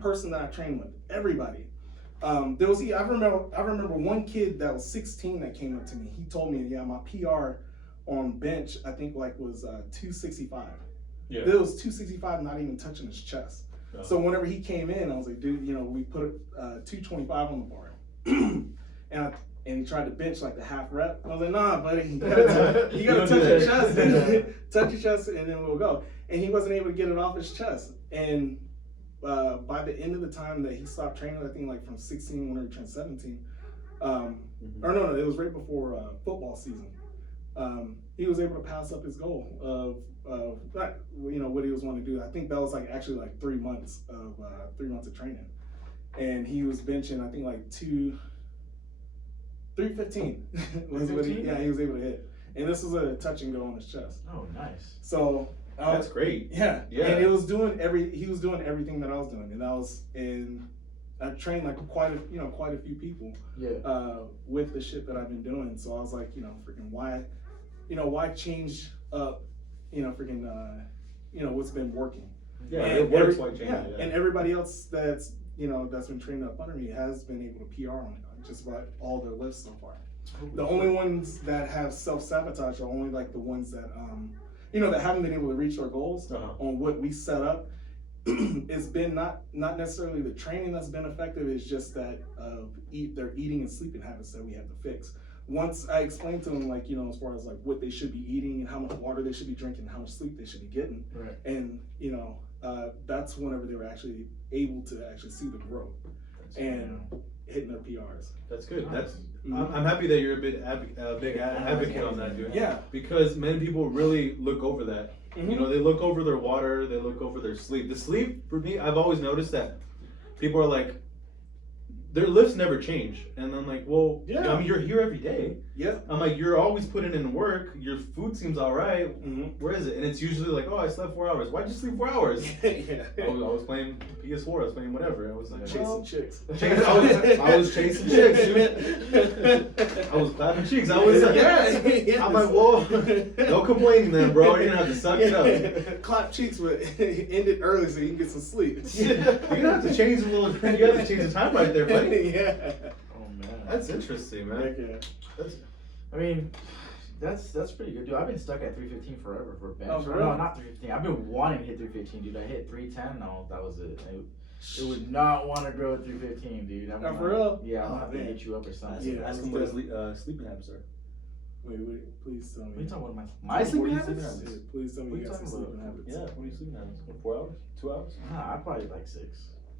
person that I trained with, everybody. I remember one kid that was 16 that came up to me. He told me, yeah, my PR on bench, I think like was 265. Yeah. It was 265, not even touching his chest. Oh. So whenever he came in, I was like, dude, we put 225 on the bar. And he tried to bench like the half rep. I was like, nah, buddy, you gotta touch your chest, touch your chest, and then we'll go. And he wasn't able to get it off his chest. And by the end of the time that he stopped training, I think like from 16 when he turned 17, or no, it was right before football season. He was able to pass up his goal of what he was wanting to do. I think that was like actually like 3 months of training, and he was benching I think like 315 was what he was able to hit, and this was a touch and go on his chest. Oh, nice. So that's great. Yeah. And he was doing everything that I was doing, and I trained like quite a few people with the shit that I've been doing. So I was like, freaking why change up, what's been working. Yeah, and it works. Why change it? Yeah. And everybody else that's been trained up under me has been able to PR on just about all their lifts so far. The only ones that have self-sabotage are only like the ones that that haven't been able to reach their goals on what we set up. It's been not necessarily the training that's been effective, it's just that their eating and sleeping habits that we have to fix. Once I explained to them, like, as far as like what they should be eating and how much water they should be drinking, how much sleep they should be getting, right. And that's whenever they were actually able to actually see the growth and hitting their PRs. That's good. I'm happy that you're a big advocate on that, dude. Yeah. Because many people really look over that. They look over their water, they look over their sleep. The sleep, for me, I've always noticed that people are like, their lifts never change. And I'm like, well, I mean, you're here every day. Yeah. I'm like, you're always putting in work. Your food seems all right. Where is it? And it's usually like, oh, I slept 4 hours. Why'd you sleep 4 hours? Yeah. I was playing PS4. I was playing whatever. I was like, chasing chicks. I was chasing chicks, dude. I was clapping cheeks. I was like, I'm like, whoa, no complaining then, bro. You're gonna have to suck it up. Clap cheeks, but end it early so you can get some sleep. You're gonna have to change a little. You have to change the time right there, buddy. Yeah. Oh man. That's interesting, man. That's pretty good, dude. I've been stuck at 315 forever for bench. Oh, for No, real? not 315. I've been wanting to hit 315, dude. I hit 310. No, that was it. It would not want to grow at 315, dude. For real? Yeah, I'm gonna have to man. hit you up or something. Ask him what his sleeping habits are. Wait, please tell me. What are you talking about? My sleeping habits? Yeah, please tell me What you you got some talking sleeping habits. Yeah, what are you sleeping at? 4 hours? 2 hours? Nah, I probably like 6.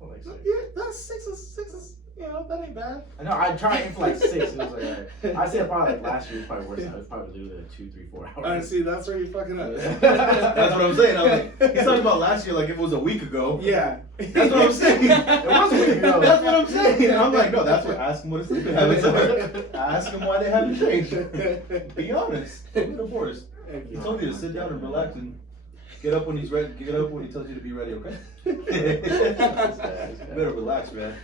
I like 6. Yeah, that's six is that ain't bad. I know, I tried aim for like 6. It was like, alright. I said probably like last year was probably worse. It was probably literally like 2, 3, 4 hours. Alright, see, that's where you fucking up. That's what I'm saying. I'm like, he's talking about last year like if it was a week ago. Yeah. That's what I'm saying. It was a week ago. That's what I'm saying. And I'm like, no, that's what. Ask him what his sleeping habits are. Ask him why they haven't changed. Be honest. Look at Boris. He told you to sit down and relax and get up when he's ready. Get up when he tells you to be ready. Okay. Better relax, man.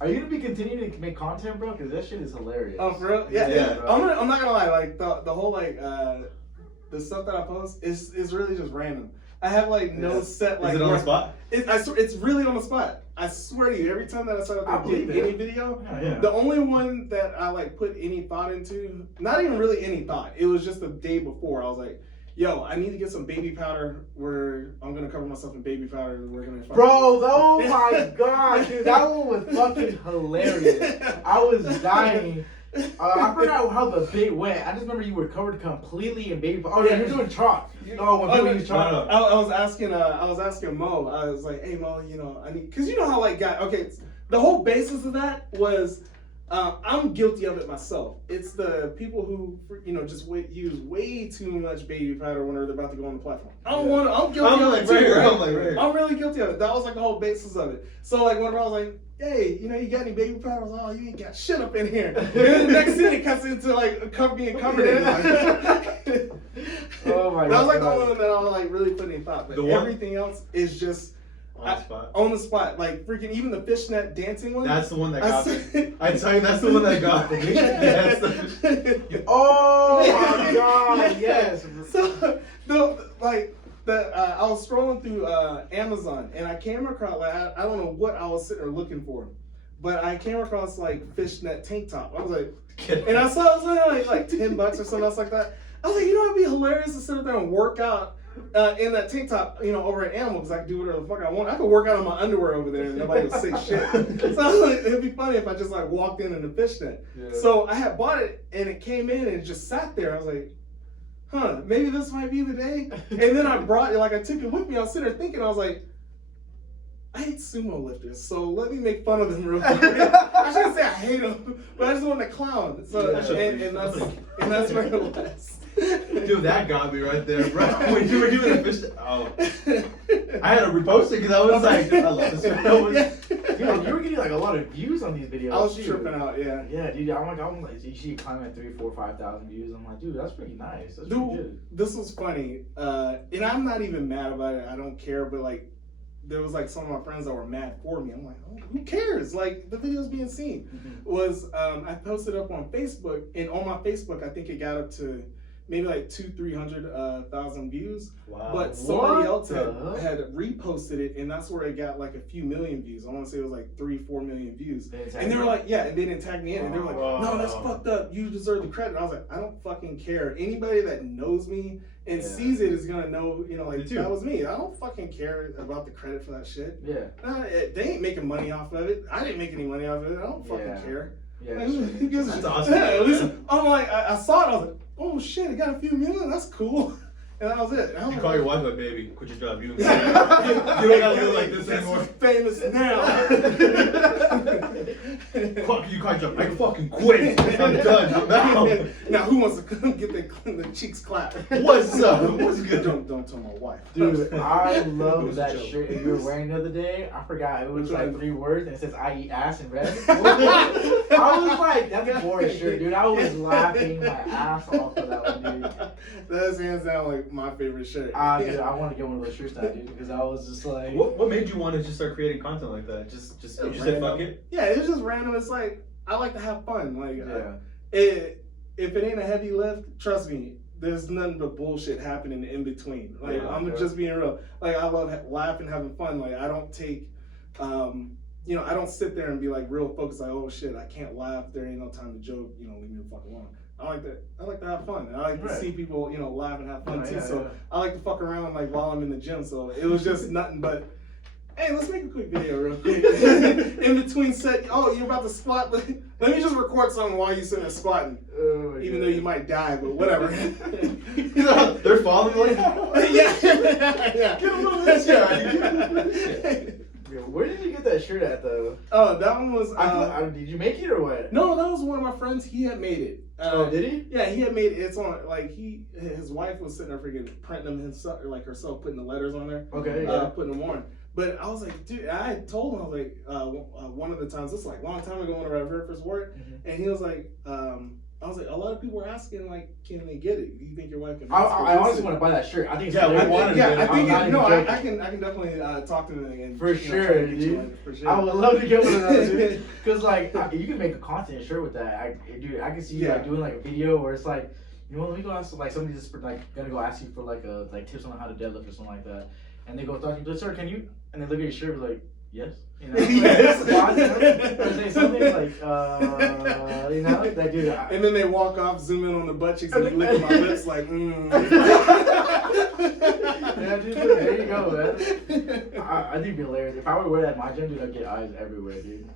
Are you gonna be continuing to make content, bro? Because that shit is hilarious. Oh, for real? Yeah. Yeah. I'm not gonna lie. Like the whole like the stuff that I post is really just random. I have like no set like. Is it on the spot? It's really on the spot. I swear to you, every time that I set up I to believe any it. video, Yeah. the only one that I like put any thought into, not even really any thought. It was just the day before. I was like, yo, I need to get some baby powder. I'm gonna cover myself in baby powder. We're gonna. Bro, oh my god, dude, that one was fucking hilarious. I was dying. I forgot how the bit went. I just remember you were covered completely in baby powder. Oh yeah, you're doing chalk. No, when people use chalk. I was asking Mo. I was like, hey Mo, I need, cause you know how like the whole basis of that was. I'm guilty of it myself. It's the people who, just use way too much baby powder when they're about to go on the platform. I'm guilty of it too. I'm really guilty of it. That was like the whole basis of it. So like whenever I was like, hey, you got any baby powder? I was like, oh, you ain't got shit up in here. And then the next scene it cuts into like being covered in it. Oh my god. That was like the only one that I was like really putting in thought. But everything else is just on the spot. Like freaking even the fishnet dancing one. That's the one that got me. I tell you, that's the one that got me. Yes. Oh my god, yes. So I was scrolling through Amazon and I came across I don't know what I was sitting there looking for, but I came across like fishnet tank top. I was like, and I saw it was like $10 or something else like that. I was like, it'd be hilarious to sit there and work out in that tank top, over at Animal, because I can do whatever the fuck I want. I could work out in my underwear over there and nobody would say shit. So I was like, it'd be funny if I just like walked in a fishnet. Yeah. So I had bought it and it came in and it just sat there. I was like, huh, maybe this might be the day. And then I took it with me. I was sitting there thinking, I was like, I hate sumo lifters, so let me make fun of them real quick. I shouldn't say I hate them, but I just want to clown. So and that's where it was. Dude, that got me right there, bro. When you were doing the fish, I had to repost it because I was like, I love this. Dude, you were getting like a lot of views on these videos. I was tripping out, yeah. Yeah, dude, I'm like, you see it climbing at 3, 4, 5,000 views. I'm like, dude, that's pretty nice. That's pretty good. This was funny, and I'm not even mad about it. I don't care, but like, there was like some of my friends that were mad for me. I'm like, oh, who cares? Like the video's being seen. Was I posted up on Facebook, and on my Facebook, I think it got up to maybe like 200,000-300,000 views. Wow. But somebody else had reposted it, and that's where it got like a few million views. I want to say it was like 3-4 million views. And they were like, yeah, and they didn't tag me in. And they were like, no, that's fucked up. You deserve the credit. I was like, I don't fucking care. Anybody that knows me and sees it is gonna know, like that was me. I don't fucking care about the credit for that shit. Yeah. They ain't making money off of it. I didn't make any money off of it. I don't fucking care. Yeah. That's awesome. Yeah, at least I'm like, I saw it. I was like, oh shit, it got a few million. That's cool. And that was it. You call your wife like, baby, quit your job. You don't gotta live like this anymore. Famous now. Fuck you, call your job. I fucking quit. I'm done. I'm out. Now who wants to come get the cheeks clapped? What's up? What's good? Don't tell my wife. Dude, I love that shirt you were wearing the other day. I forgot. It was like 3 words and it says I eat ass in red. I was like, that's a Boris shirt, dude. I was laughing my ass off for that one, dude. That's hands down like my favorite shirt. Dude, I want to get one of those shirts now, dude, because I was just like, what made you want to just start creating content like that? Just you just said fuck it? Yeah, it was just random. It's like I like to have fun. Like if it ain't a heavy lift, trust me, there's nothing but bullshit happening in between. Like I'm just being real. Like I love laughing, having fun. Like I don't take I don't sit there and be like real focused, like, oh shit, I can't laugh, there ain't no time to joke, leave me the fuck alone. I like that. I like to have fun. And I like to see people, laugh and have fun too. So I like to fuck around like while I'm in the gym. So it was just nothing but, hey, let's make a quick video real quick. In between set, oh, you're about to squat. Let me just record something while you're sitting there squatting. even though you might die, but whatever. They're following like, yeah. Get him on this shit. Where did you get that shirt at though? Oh, that one was. Did you make it or what? No, that was one of my friends. He had made it. Oh, did he? Yeah, he had made it. It's on like his wife was sitting there freaking printing them himself, like herself, putting the letters on there. Okay. Putting them on. But I was like, dude, I told him, I was like, one of the times, this was like a long time ago when I very first wore it, and he was like, I was like, a lot of people were asking, like, can they get it? Do you think your wife can? I honestly want to buy that shirt. I think it's Yeah, I can definitely talk to them and for sure, dude. For sure. I would love to get one of those, dude. Cause like you can make a content shirt with that. Dude, I can see you like doing like a video where it's like, you know, let me go ask like somebody just like gonna go ask you for like tips on how to deadlift or something like that, and they go talk to you, sir, can you? And they look at your shirt and be like, yes. You know, yes. Or say something like, you know, that dude. And then they walk off, zoom in on the butt cheeks, and they lick my lips like, Yeah, dude, there you go, man. I think it'd be hilarious. If I were to wear that in my gym, dude, I'd get eyes everywhere, dude.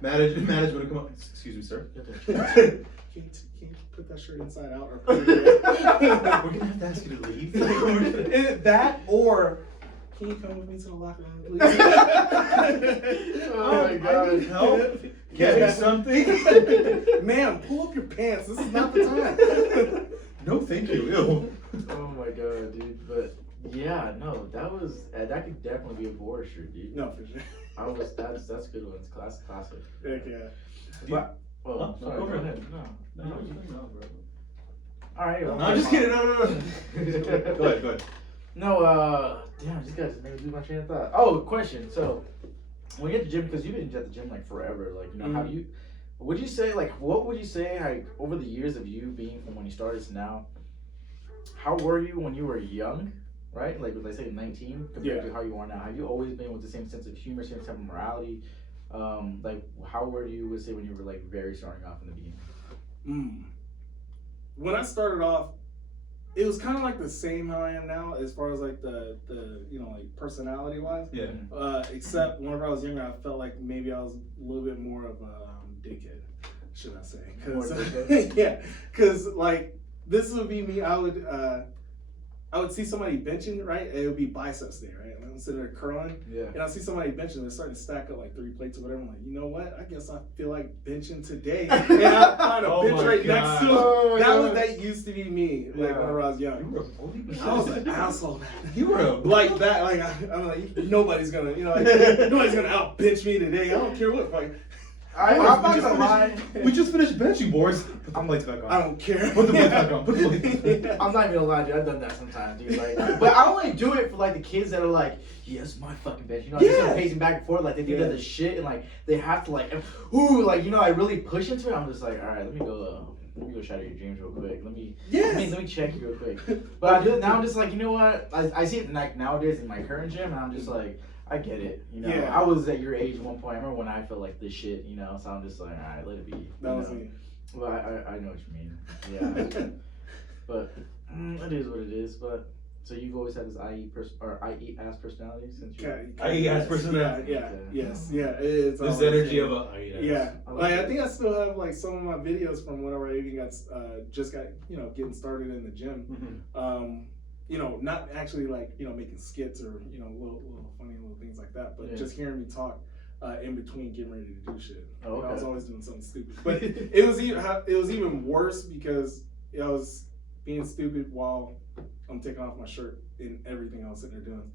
Manage wanna come up? Excuse me, sir. Can you put that shirt inside out or put it We're gonna have to ask you to leave. that or can you come with me to the locker room, please? Oh my god. I need help. Get me something. Ma'am, pull up your pants. This is not the time. No, thank you. Ew. Oh my god, dude. But yeah, no, that could definitely be a Boris shirt, dude. No, for sure. That's a good one. It's classic. Heck yeah. But sorry, go ahead. No, bro. all right. No, I'm just kidding. No. Go ahead. No, damn, these guys made me lose my train of thought. Oh, question. So, when you get to the gym, because you've been at the gym like forever, like, you know, how do you, would you say, like, what would you say, like, over the years of you being from when you started to now, how were you when you were young, right? Like, let's say 19 compared to how you are now? Have you always been with the same sense of humor, same type of morality? Like, how were you, would say, when you were, like, very starting off in the beginning? When I started off, it was kind of like the same how I am now, as far as like the you know, like personality wise. Yeah. Except whenever I was younger, I felt like maybe I was a little bit more of a dickhead, should I say? Yeah, because like this would be me. I would see somebody benching, right? It would be biceps day, right? I'm sitting there curling, and I see somebody benching. They're starting to stack up like 3 plates or whatever. I'm like, you know what? I guess I feel like benching today, and I find a bench right next to it. That used to be me, like whenever I was young. You were a bully? I was an asshole, man. You were a like that. Like I'm like, nobody's gonna, you know, like, nobody's gonna out bench me today. I don't care what. Like, I'm not gonna lie. We just finished benching, Boris. Put the plates back on. I don't care. Put the plates back on. Put the plates back on. I'm not even gonna lie, dude. I've done that sometimes, dude. Like, but I only do it for like the kids that are like, yes, my fucking bench. You know, they're pacing back and forth, like they think they're the shit, and like they have to like, like, you know, I really push into it. I'm just like, all right, let me go shatter your dreams real quick. Let me check you real quick. But I do it now. I'm just like, you know what? I see it like nowadays in my current gym, and I'm just like, I get it. You know, I was at your age at one point. I remember when I felt like this shit. You know, so I'm just like, all right, let it be. That was me. Well, I know what you mean. Yeah. But it is what it is. But so you've always had this IE ass personality since you. IE ass personality. It's this energy of a IE ass. Yeah. Like I think I still have like some of my videos from whenever I even got you know, getting started in the gym. You know, not actually like, you know, making skits or, you know, little funny little things like that, but just hearing me talk in between getting ready to do shit. Oh, okay. I was always doing something stupid. But it was even worse because I was being stupid while I'm taking off my shirt and everything I was sitting there doing.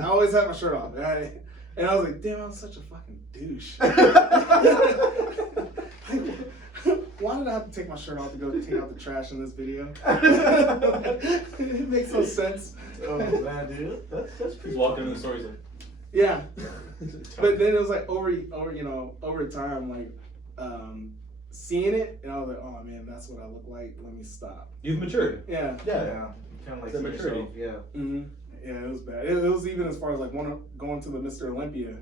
I always had my shirt off. And I was like, damn, I'm such a fucking douche. Why did I have to take my shirt off to go take out the trash in this video? It makes no sense. Oh man, dude, that's pretty. He's walking in the store. He's like, yeah. But then it was like over time, like seeing it, and I was like, oh man, that's what I look like. Let me stop. You've matured. Yeah. Kind of like maturity. Yeah. Yeah, it was bad. It was even as far as like going to the Mr. Olympia,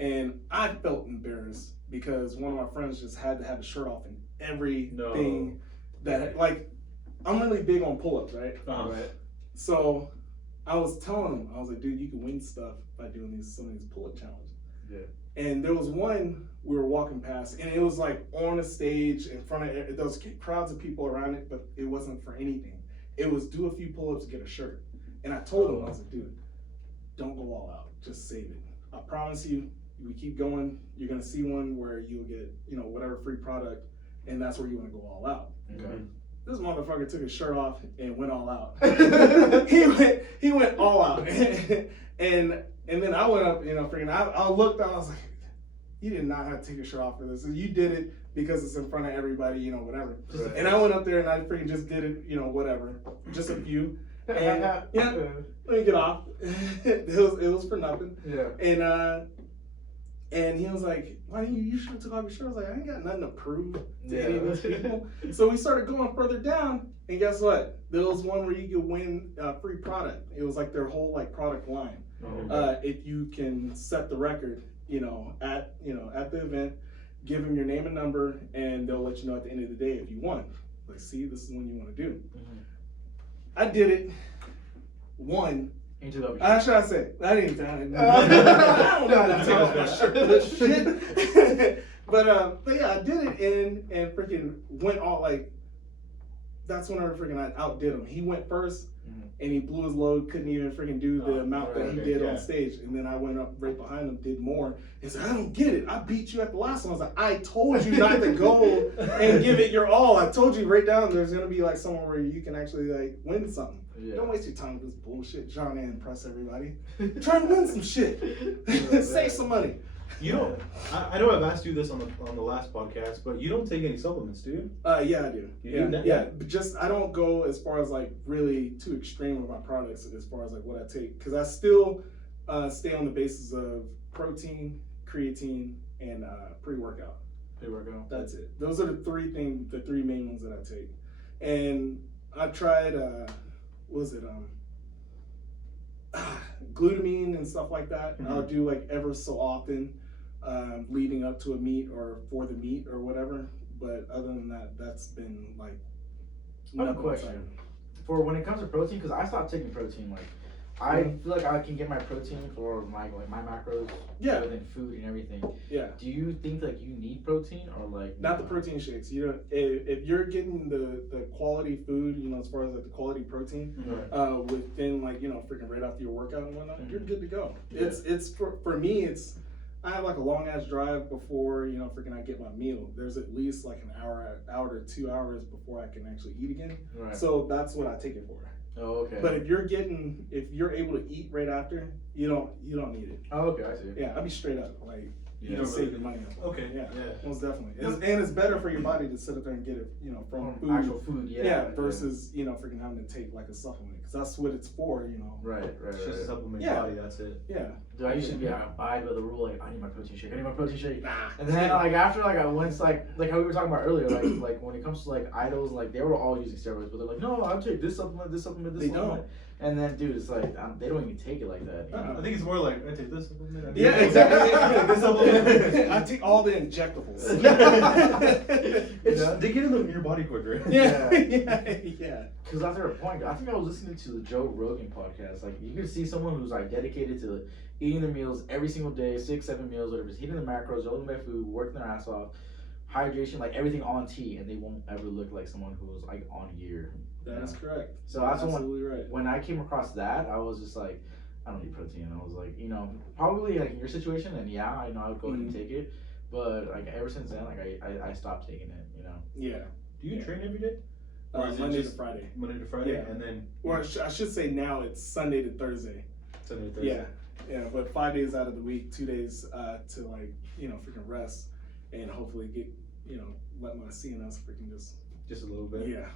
and I felt embarrassed because one of my friends just had to have his shirt off in everything that, like, I'm really big on pull-ups, right? Right. So I was telling him, I was like, dude, you can win stuff by doing some of these pull-up challenges. Yeah. And there was one we were walking past, and it was like on a stage in front of there was crowds of people around it, but it wasn't for anything. It was do a few pull-ups to get a shirt. And I told him, I was like, dude, don't go all out. Just save it. I promise you, we keep going, you're gonna see one where you'll get, whatever free product, and that's where you wanna go all out. Okay. This motherfucker took his shirt off and went all out. he went all out. and then I went up, I looked down, I was like, you did not have to take your shirt off for this. You did it because it's in front of everybody, whatever. Right. And I went up there and I freaking just did it, whatever. Just a few. And yeah, let me get off. it was for nothing. Yeah. And he was like, why didn't you should have took off your shirt? I was like, I ain't got nothing to prove to any of those Yeah. people. So we started going further down, and guess what? There was one where you could win free product. It was like their whole product line. If you can set the record, at the event, give them your name and number, and they'll let you know at the end of the day if you won. Like, see, this is one you want to do. I did it. Won. Should I say? I didn't. I don't know how to take off my shirt. Shit. But yeah, I did it and freaking went all that's when I freaking outdid him. He went first and he blew his load, couldn't even freaking do the amount that he did on stage. And then I went up right behind him, did more. He said, I don't get it. I beat you at the last one. I was like, I told you not to go and give it your all. I told you right down there's gonna be somewhere where you can actually win something. Yeah. Don't waste your time with this bullshit. Trying to impress everybody. Try to win some shit. Save some money. You don't. I know I've asked you this on the last podcast, but you don't take any supplements, do you? Yeah, I do. Yeah. But just I don't go as far as really too extreme with my products as far as what I take, because I still stay on the basis of protein, creatine, and pre-workout. Pre-workout. That's it. Those are the three main ones that I take. And I tried. Glutamine and stuff like that. I'll do ever so often, leading up to a meet or for the meet or whatever. But other than that, that's been I have a question. For when it comes to protein, because I stopped taking protein. I feel like I can get my protein for my macros within food and everything. Yeah. Do you think you need protein or not the protein shakes? If you're getting the quality food, as far as the quality protein, within freaking right after your workout and whatnot, you're good to go. Yeah. It's for me I have a long ass drive before freaking I get my meal. There's at least an hour to 2 hours before I can actually eat again. Right. So that's what I take it for. Oh, okay. But if you're able to eat right after, you don't need it. Oh, okay, I see. Yeah, I'll be straight up. You don't save your money up. Okay. Yeah. Most definitely. And it's better for your body to sit up there and get it, from food. Actual food, versus, freaking having to take a supplement. Because that's what it's for, Right. It's just a supplement your body, that's it. Yeah. Dude, I used to abide by the rule, I need my protein shake. And then, after, I once, like how we were talking about earlier, when it comes to, idols, they were all using steroids, but they're like, no, I'll take this supplement, this supplement. They don't. And then, dude, it's they don't even take it like that. I think it's more I take this supplement. Yeah, exactly. This supplement. I take all the injectables. They get in your body quicker. Yeah. Because after a point, I think I was listening to the Joe Rogan podcast. You can see someone who's dedicated to eating their meals every single day, 6-7 meals, whatever, hitting the macros, rolling their food, working their ass off, hydration, everything on T, and they won't ever look like someone who's on gear. That is correct. So that's absolutely right. When I came across that, I was just I don't need protein. I was probably in your situation, and I know I would go ahead and take it, but ever since then, I stopped taking it. Yeah. Do you train every day? Or Monday to Friday. Monday to Friday, and then. Or I should say now it's Sunday to Thursday. Sunday to Thursday. Yeah, but 5 days out of the week, 2 days to freaking rest and hopefully get let my CNS freaking just a little bit. Yeah.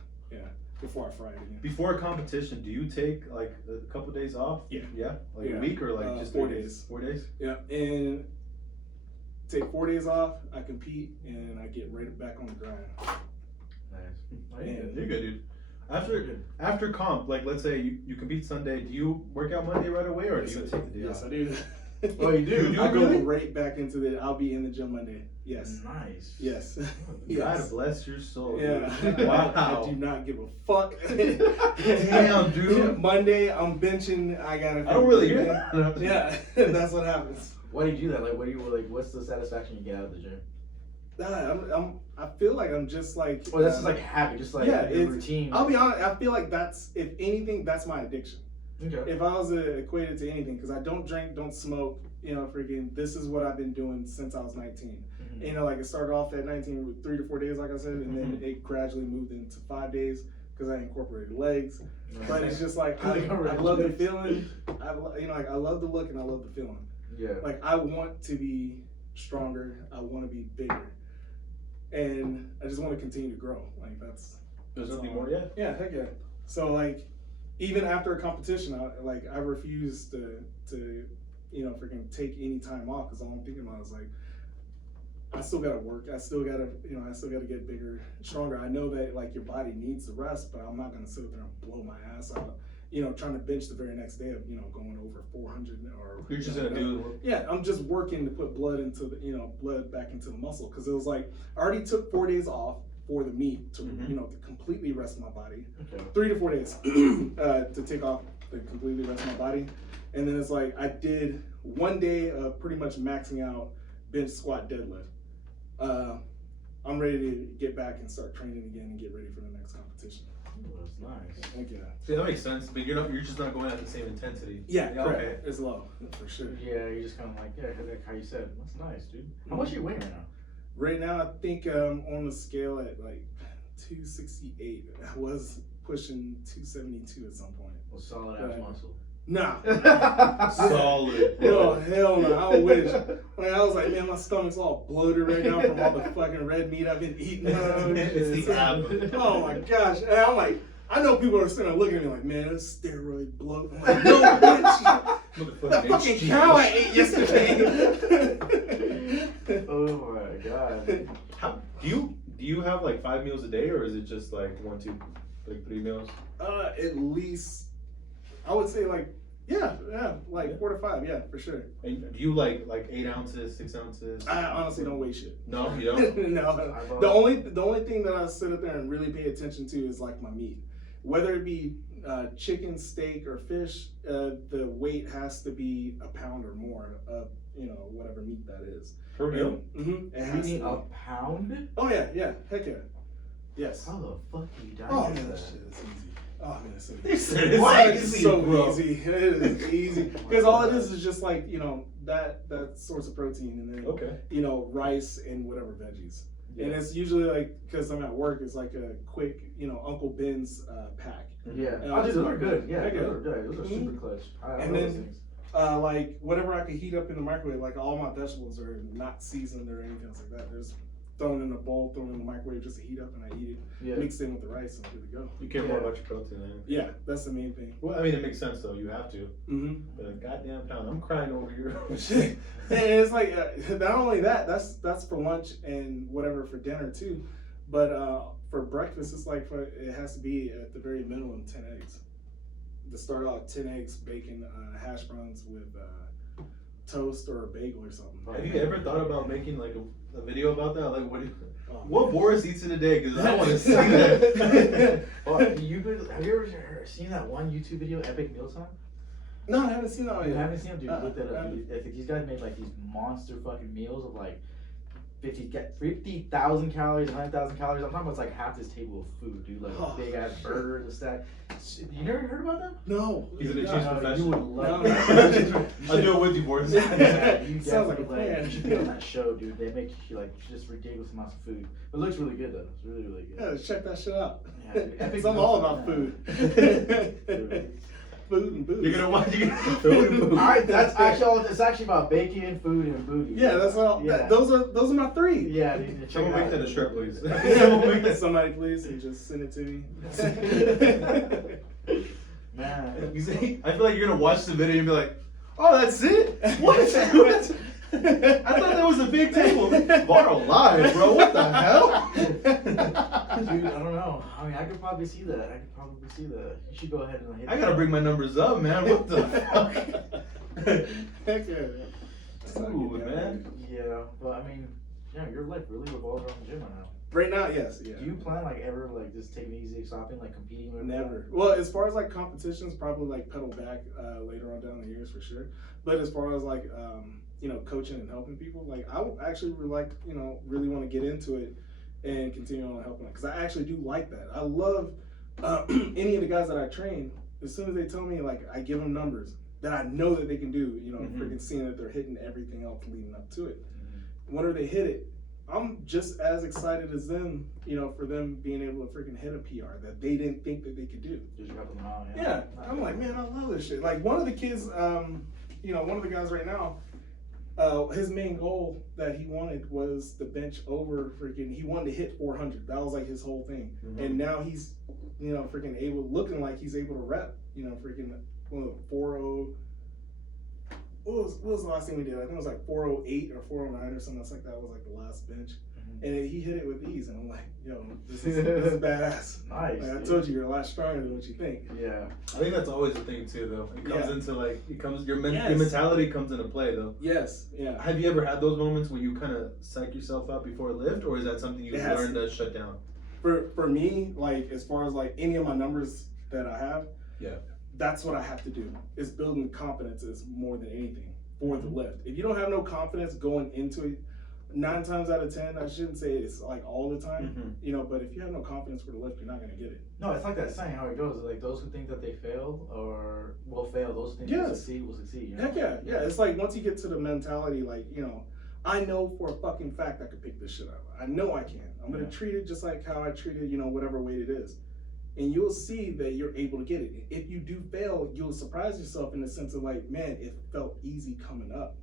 Before I fry it again. Before a competition, do you take a couple of days off? Yeah. A week or just 4 days. 4 days? Yeah, and take 4 days off. I compete and I get right back on the grind. Nice. You're good, dude. After comp, let's say you compete Sunday, do you work out Monday right away or do you take the day off? Yes, I do. Oh, you do? I'll go right back into I'll be in the gym Monday. Yes. Nice. Yes. God bless your soul. Yeah. Wow. I do not give a fuck. Damn, dude. Monday, I'm benching. I don't really hear that. Yeah, that's what happens. Why do you do that? Like, what do you like? What's the satisfaction you get out of the gym? I feel like I'm just like. Well, that's just like a habit, just like a routine. I'll be honest. I feel like that's, if anything, that's my addiction. Okay. If I was equated to anything, because I don't drink, don't smoke, you know, freaking, this is what I've been doing since I was 19. Mm-hmm. You know, like it started off at 19 with 3 to 4 days, like I said, and then it gradually moved into 5 days because I incorporated legs. But it's just like I love the feeling. I love the look and I love the feeling. Yeah. Like I want to be stronger. I want to be bigger, and I just want to continue to grow. Like There's nothing more yet. Yeah, heck yeah. So like, even after a competition, I refuse to freaking take any time off, because all I'm thinking about is like, I still gotta work. I still gotta get bigger, stronger. I know that like your body needs the rest, but I'm not gonna sit there and blow my ass out, trying to bench the very next day of, going over 400 or. You're just gonna do. Yeah, I'm just working to put blood into the, blood back into the muscle, because it was like, I already took 4 days off for the meet to, to completely rest my body. Okay. 3 to 4 days to take off to completely rest my body. And then it's like, I did 1 day of pretty much maxing out bench, squat, deadlift. I'm ready to get back and start training again and get ready for the next competition. Oh, that's nice. Thank you. Yeah, that makes sense, but you're just not going at the same intensity. Yeah, okay. Correct. It's low, for sure. Yeah, you're just kind of like, like how you said. That's nice, dude. How much are you weighing right now? Right now, I think on the scale at like 268. I was pushing 272 at some point. Well, solid ass muscle. Nah. Solid. Oh, hell no. I wish. I was like, man, my stomach's all bloated right now from all the fucking red meat I've been eating. It's the apple. Oh my gosh. And I'm like, I know people are sitting there looking at me like, man, that's steroid bloat. I'm like, no, bitch. That fucking cow I ate yesterday. Oh my god. Do you have like 5 meals a day, or is it just like 1, 2, like 3 meals? At least, I would say like, like 4 to 5, yeah, for sure. And do you like 8 ounces, 6 ounces? I honestly don't weigh shit. No, you don't? No. The only thing that I sit up there and really pay attention to is like my meat. Whether it be chicken, steak, or fish, the weight has to be a pound or more of, whatever meat that is. Per meal? Mm-hmm. You need a pound? Oh yeah, heck yeah. Yes. How the fuck do you die? Oh man, that shit is easy. Oh man, it's so easy. It's so easy. It is easy. Because all it is just like, that source of protein, and then rice and whatever veggies. Yeah. And it's usually like, because I'm at work, it's like a quick, Uncle Ben's pack. Yeah. Those are good. Yeah, those are super clutch. I and love then, those things. like whatever I can heat up in the microwave, like all my vegetables are not seasoned or anything else like that. They're just thrown in a bowl, thrown in the microwave just to heat up, and I eat it, mixed in with the rice, and good to go. You care more about your protein than anything. Yeah, that's the main thing. Well, I mean, it makes sense though. You have to. Mm-hmm. But a goddamn pound, I'm crying over here. And it's like, not only that, that's for lunch and whatever for dinner too, but for breakfast, it's like it has to be at the very minimum 10 eggs. To start out, 10 eggs, bacon, hash browns with toast or a bagel or something. Have you ever thought about making like a video about that? Like, what Boris eats in a day? Because I want to see that. Have you ever seen that one YouTube video, Epic Mealtime? No, I haven't seen that one yet. You haven't seen them? Dude, look that up. These guys made like these monster fucking meals of like 50,000 calories, 100,000 calories. I'm talking about it's like half this table of food, dude. Like big ass burgers and stuff. You never heard about them? No. He's an achieved professional. You would love it. I'll do it with you, Boris. Yeah, you sounds like a definitely plan. You should be on that show, dude. They make you like just ridiculous amounts of food. But it looks really good though. It's really, really good. Yeah, check that shit out. Yeah, dude. Because I'm all about food. Food and booty. You're gonna watch food and booty. Alright, it's actually about bacon, food, and booty. Yeah, that's all. Yeah. Those are my 3. Yeah, dude. Someone make that a shirt, please. Somebody please, and just send it to me. Man, I feel like you're gonna watch the video and be like, "Oh, that's it? What? I thought that was a big table. Bar alive, bro. What the hell?" dude, I don't know. I mean, I could probably see that. You should go ahead and hit I gotta bring my numbers up, man. What the fuck? Heck yeah. Ooh, man. Yeah, but I mean, your life really revolves around the gym right now. Right now, yes. Yeah. Do you plan like ever like just taking it easy, stopping, like competing with Never. Well, as far as like competitions, probably like pedal back later on down the years for sure. But as far as like coaching and helping people, like I would actually really want to get into it and continue on helping because I actually do like that. I love any of the guys that I train. As soon as they tell me, like, I give them numbers that I know that they can do, freaking seeing that they're hitting everything else leading up to it. Whenever they hit it, I'm just as excited as them, for them being able to freaking hit a PR that they didn't think that they could do. Just helping them out, Yeah, I'm like, man, I love this shit. Like, one of the kids, one of the guys right now, his main goal that he wanted was the bench over he wanted to hit 400. That was like his whole thing. And now he's, looking like he's able to rep, 40. What was the last thing we did? I think it was like 408 or 409 or something like that was like the last bench. And he hit it with ease, and I'm like, yo, this is badass. Nice. Like, I told you, you're a lot stronger than what you think. Yeah. I think that's always the thing too, though. It comes into your mentality comes into play, though. Yes. Yeah. Have you ever had those moments where you kind of psych yourself out before a lift, or is that something you learned to shut down? For me, like as far as like any of my numbers that I have, that's what I have to do. Is building confidence is more than anything for the lift. If you don't have no confidence going into it, 9 times out of 10, I shouldn't say it's like all the time, but if you have no confidence for the lift, you're not gonna get it. No, it's like that saying how it goes. Like those who think that they fail or will fail, those who think they succeed will succeed. Heck yeah. It's like once you get to the mentality, like, I know for a fucking fact I could pick this shit up. I know I can. I'm gonna treat it just like how I treated, whatever weight it is. And you'll see that you're able to get it. If you do fail, you'll surprise yourself in the sense of like, man, it felt easy coming up.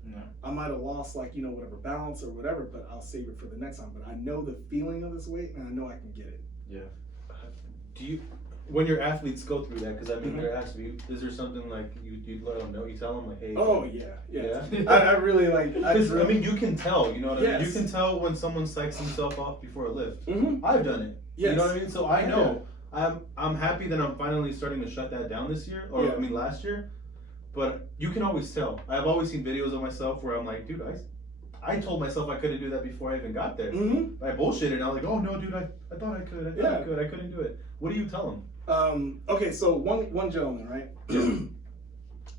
I might have lost like, whatever balance or whatever, but I'll save it for the next time. But I know the feeling of this weight and I know I can get it. Yeah. Do you, when your athletes go through that, because I mean, they're asking you, is there something like you let them know, you tell them like, hey. Oh yeah. I really like. I mean, you can tell, you know what I mean? Yes. You can tell when someone psychs himself off before a lift. I've done it. Yes. You know what I mean? So I know. I'm happy that I'm finally starting to shut that down this year, or last year. But you can always tell. I've always seen videos of myself where I'm like, dude, I told myself I couldn't do that before I even got there. I bullshitted. And I was like, oh no, dude, I thought I could. I could. I couldn't do it. What do you tell them? Okay, so one gentleman, right?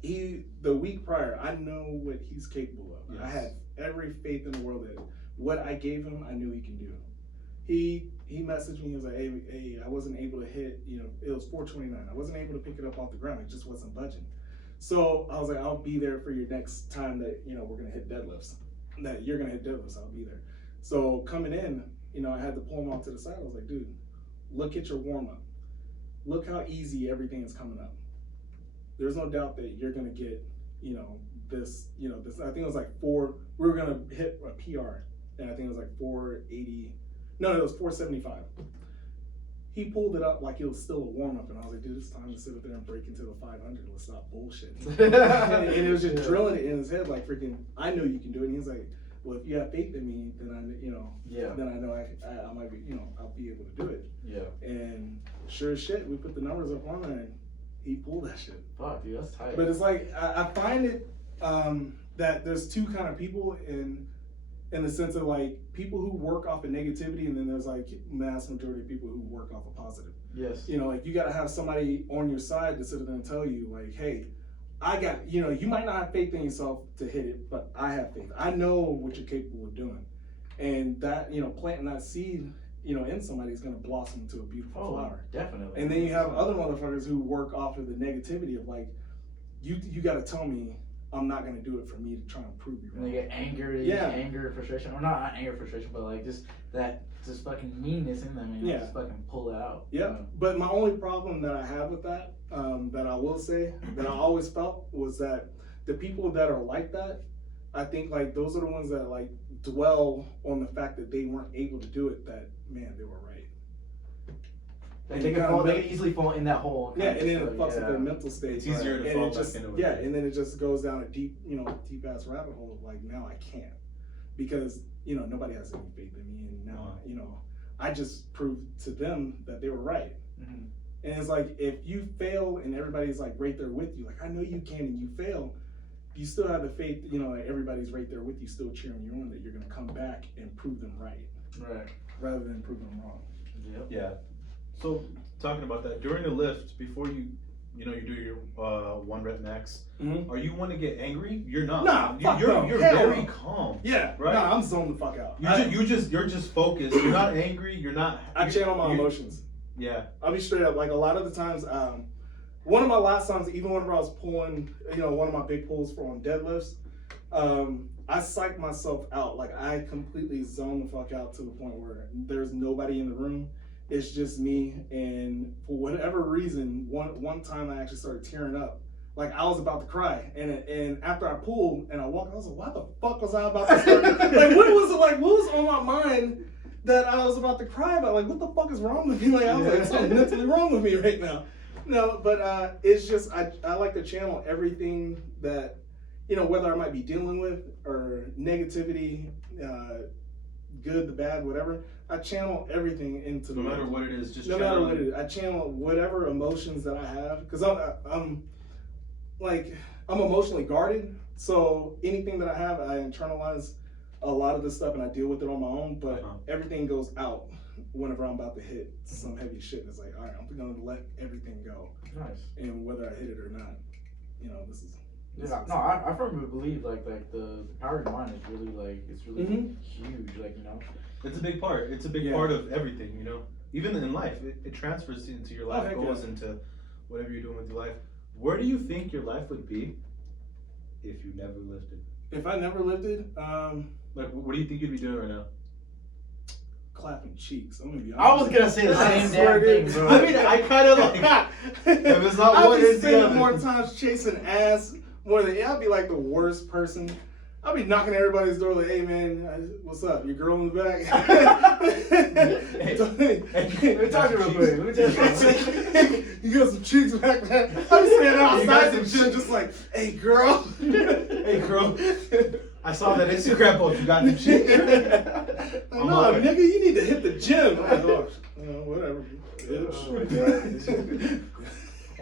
The week prior, I know what he's capable of. Yes. I had every faith in the world that what I gave him, I knew he can do. He messaged me. He was like, hey, I wasn't able to hit. It was 429. I wasn't able to pick it up off the ground. It just wasn't budging. So I was like, I'll be there for your next time that we're gonna hit deadlifts. That you're gonna hit deadlifts. I'll be there. So coming in, I had to pull him off to the side. I was like, dude, look at your warm up. Look how easy everything is coming up. There's no doubt that you're gonna get, this. I think it was like 4. We were gonna hit a PR, and I think it was like 480. No, it was 475. He pulled it up like it was still a warm up, and I was like, dude, it's time to sit up there and break into the 500. Let's stop bullshit. and it was just drilling it in his head like freaking. I know you can do it. And he's like, well, if you have faith in me, then then I know I might be, I'll be able to do it. Yeah. And sure as shit, we put the numbers up on there, and he pulled that shit. Fuck, dude, that's tight. But it's like I find it that there's two kind of people in the sense of like people who work off of negativity, and then there's like mass majority of people who work off of positive. Yes. Like you got to have somebody on your side to sit there and tell you like, hey, I got, you might not have faith in yourself to hit it, but I have faith. I know what you're capable of doing. And that, planting that seed, in somebody is going to blossom into a beautiful flower. Definitely. And then you have other motherfuckers who work off of the negativity of like, you got to tell me I'm not going to do it for me to try and prove you wrong. And they get angry, anger, frustration, or not anger, frustration, but like just fucking meanness in them, and just fucking pull it out. Yeah, but my only problem that I have with that, that I will say, that I always felt was that the people that are like that, I think like those are the ones that like dwell on the fact that they weren't able to do it, that man, they were right. They can easily fall in that hole. Yeah, and then it fucks up their mental state. It's easier to fall back into it. Yeah, and then it just goes down a deep ass rabbit hole of like, now I can't. Because, nobody has any faith in me, and now, I just proved to them that they were right. Mm-hmm. And it's like, if you fail and everybody's like right there with you, like, I know you can, and you fail, you still have the faith, that everybody's right there with you, still cheering you on, that you're going to come back and prove them right. Right. Rather than prove them wrong. Yep. Yeah. So talking about that, during the lift, before you you know, you do your 1 rep max. Mhm. Are you one to get angry? You're not. Nah, fuck you're no. you're Hell very no. calm. Yeah, Right? Nah, I'm zoned the fuck out. You're just focused. You're not angry. You're not. I channel my emotions. Yeah. I'll be straight up. Like a lot of the times, one of my last times, even whenever I was pulling, you know, one of my big pulls for on deadlifts, I psyched myself out. Like I completely zoned the fuck out to the point where there's nobody in the room. It's just me. And for whatever reason, one time I actually started tearing up. Like I was about to cry. And after I pulled and I walked, I was like, why the fuck was I about to start? Like what was it? Like what was on my mind that I was about to cry about? Like what the fuck is wrong with me? Like I was like, something mentally wrong with me right now. No, but it's just I like to channel everything that, you know, whether I might be dealing with or negativity, good, the bad, whatever. I channel everything into No matter what it is, just no matter what it is. I channel whatever emotions that I have because I'm emotionally guarded. So anything that I have, I internalize a lot of this stuff and I deal with it on my own. But everything goes out whenever I'm about to hit some heavy shit. It's like, all right, I'm gonna let everything go. Nice. And whether I hit it or not, you know, this is. No, I firmly believe like the power of your mind is really like it's really huge. Like you know, it's a big part. It's a big part of everything. You know, even in life, it transfers into your life. It goes into whatever you're doing with your life. Where do you think your life would be if you never lifted? If I never lifted, like what do you think you'd be doing right now? Clapping cheeks. I'm gonna be honest. I was gonna say the same damn thing, bro. I mean, I kind of like. If it's not one, it's the spending other. more times chasing ass. More than I'll be like the worst person. I'll be knocking everybody's door like, "Hey man, what's up? Your girl in the back." Let me talk to you real quick. Let me tell you something. You got some cheeks back there. I'm standing outside some shit, just like, "Hey girl, hey girl, I saw that Instagram post. You got the cheeks." No, nigga, you need to hit the gym. I'm like, oh, whatever.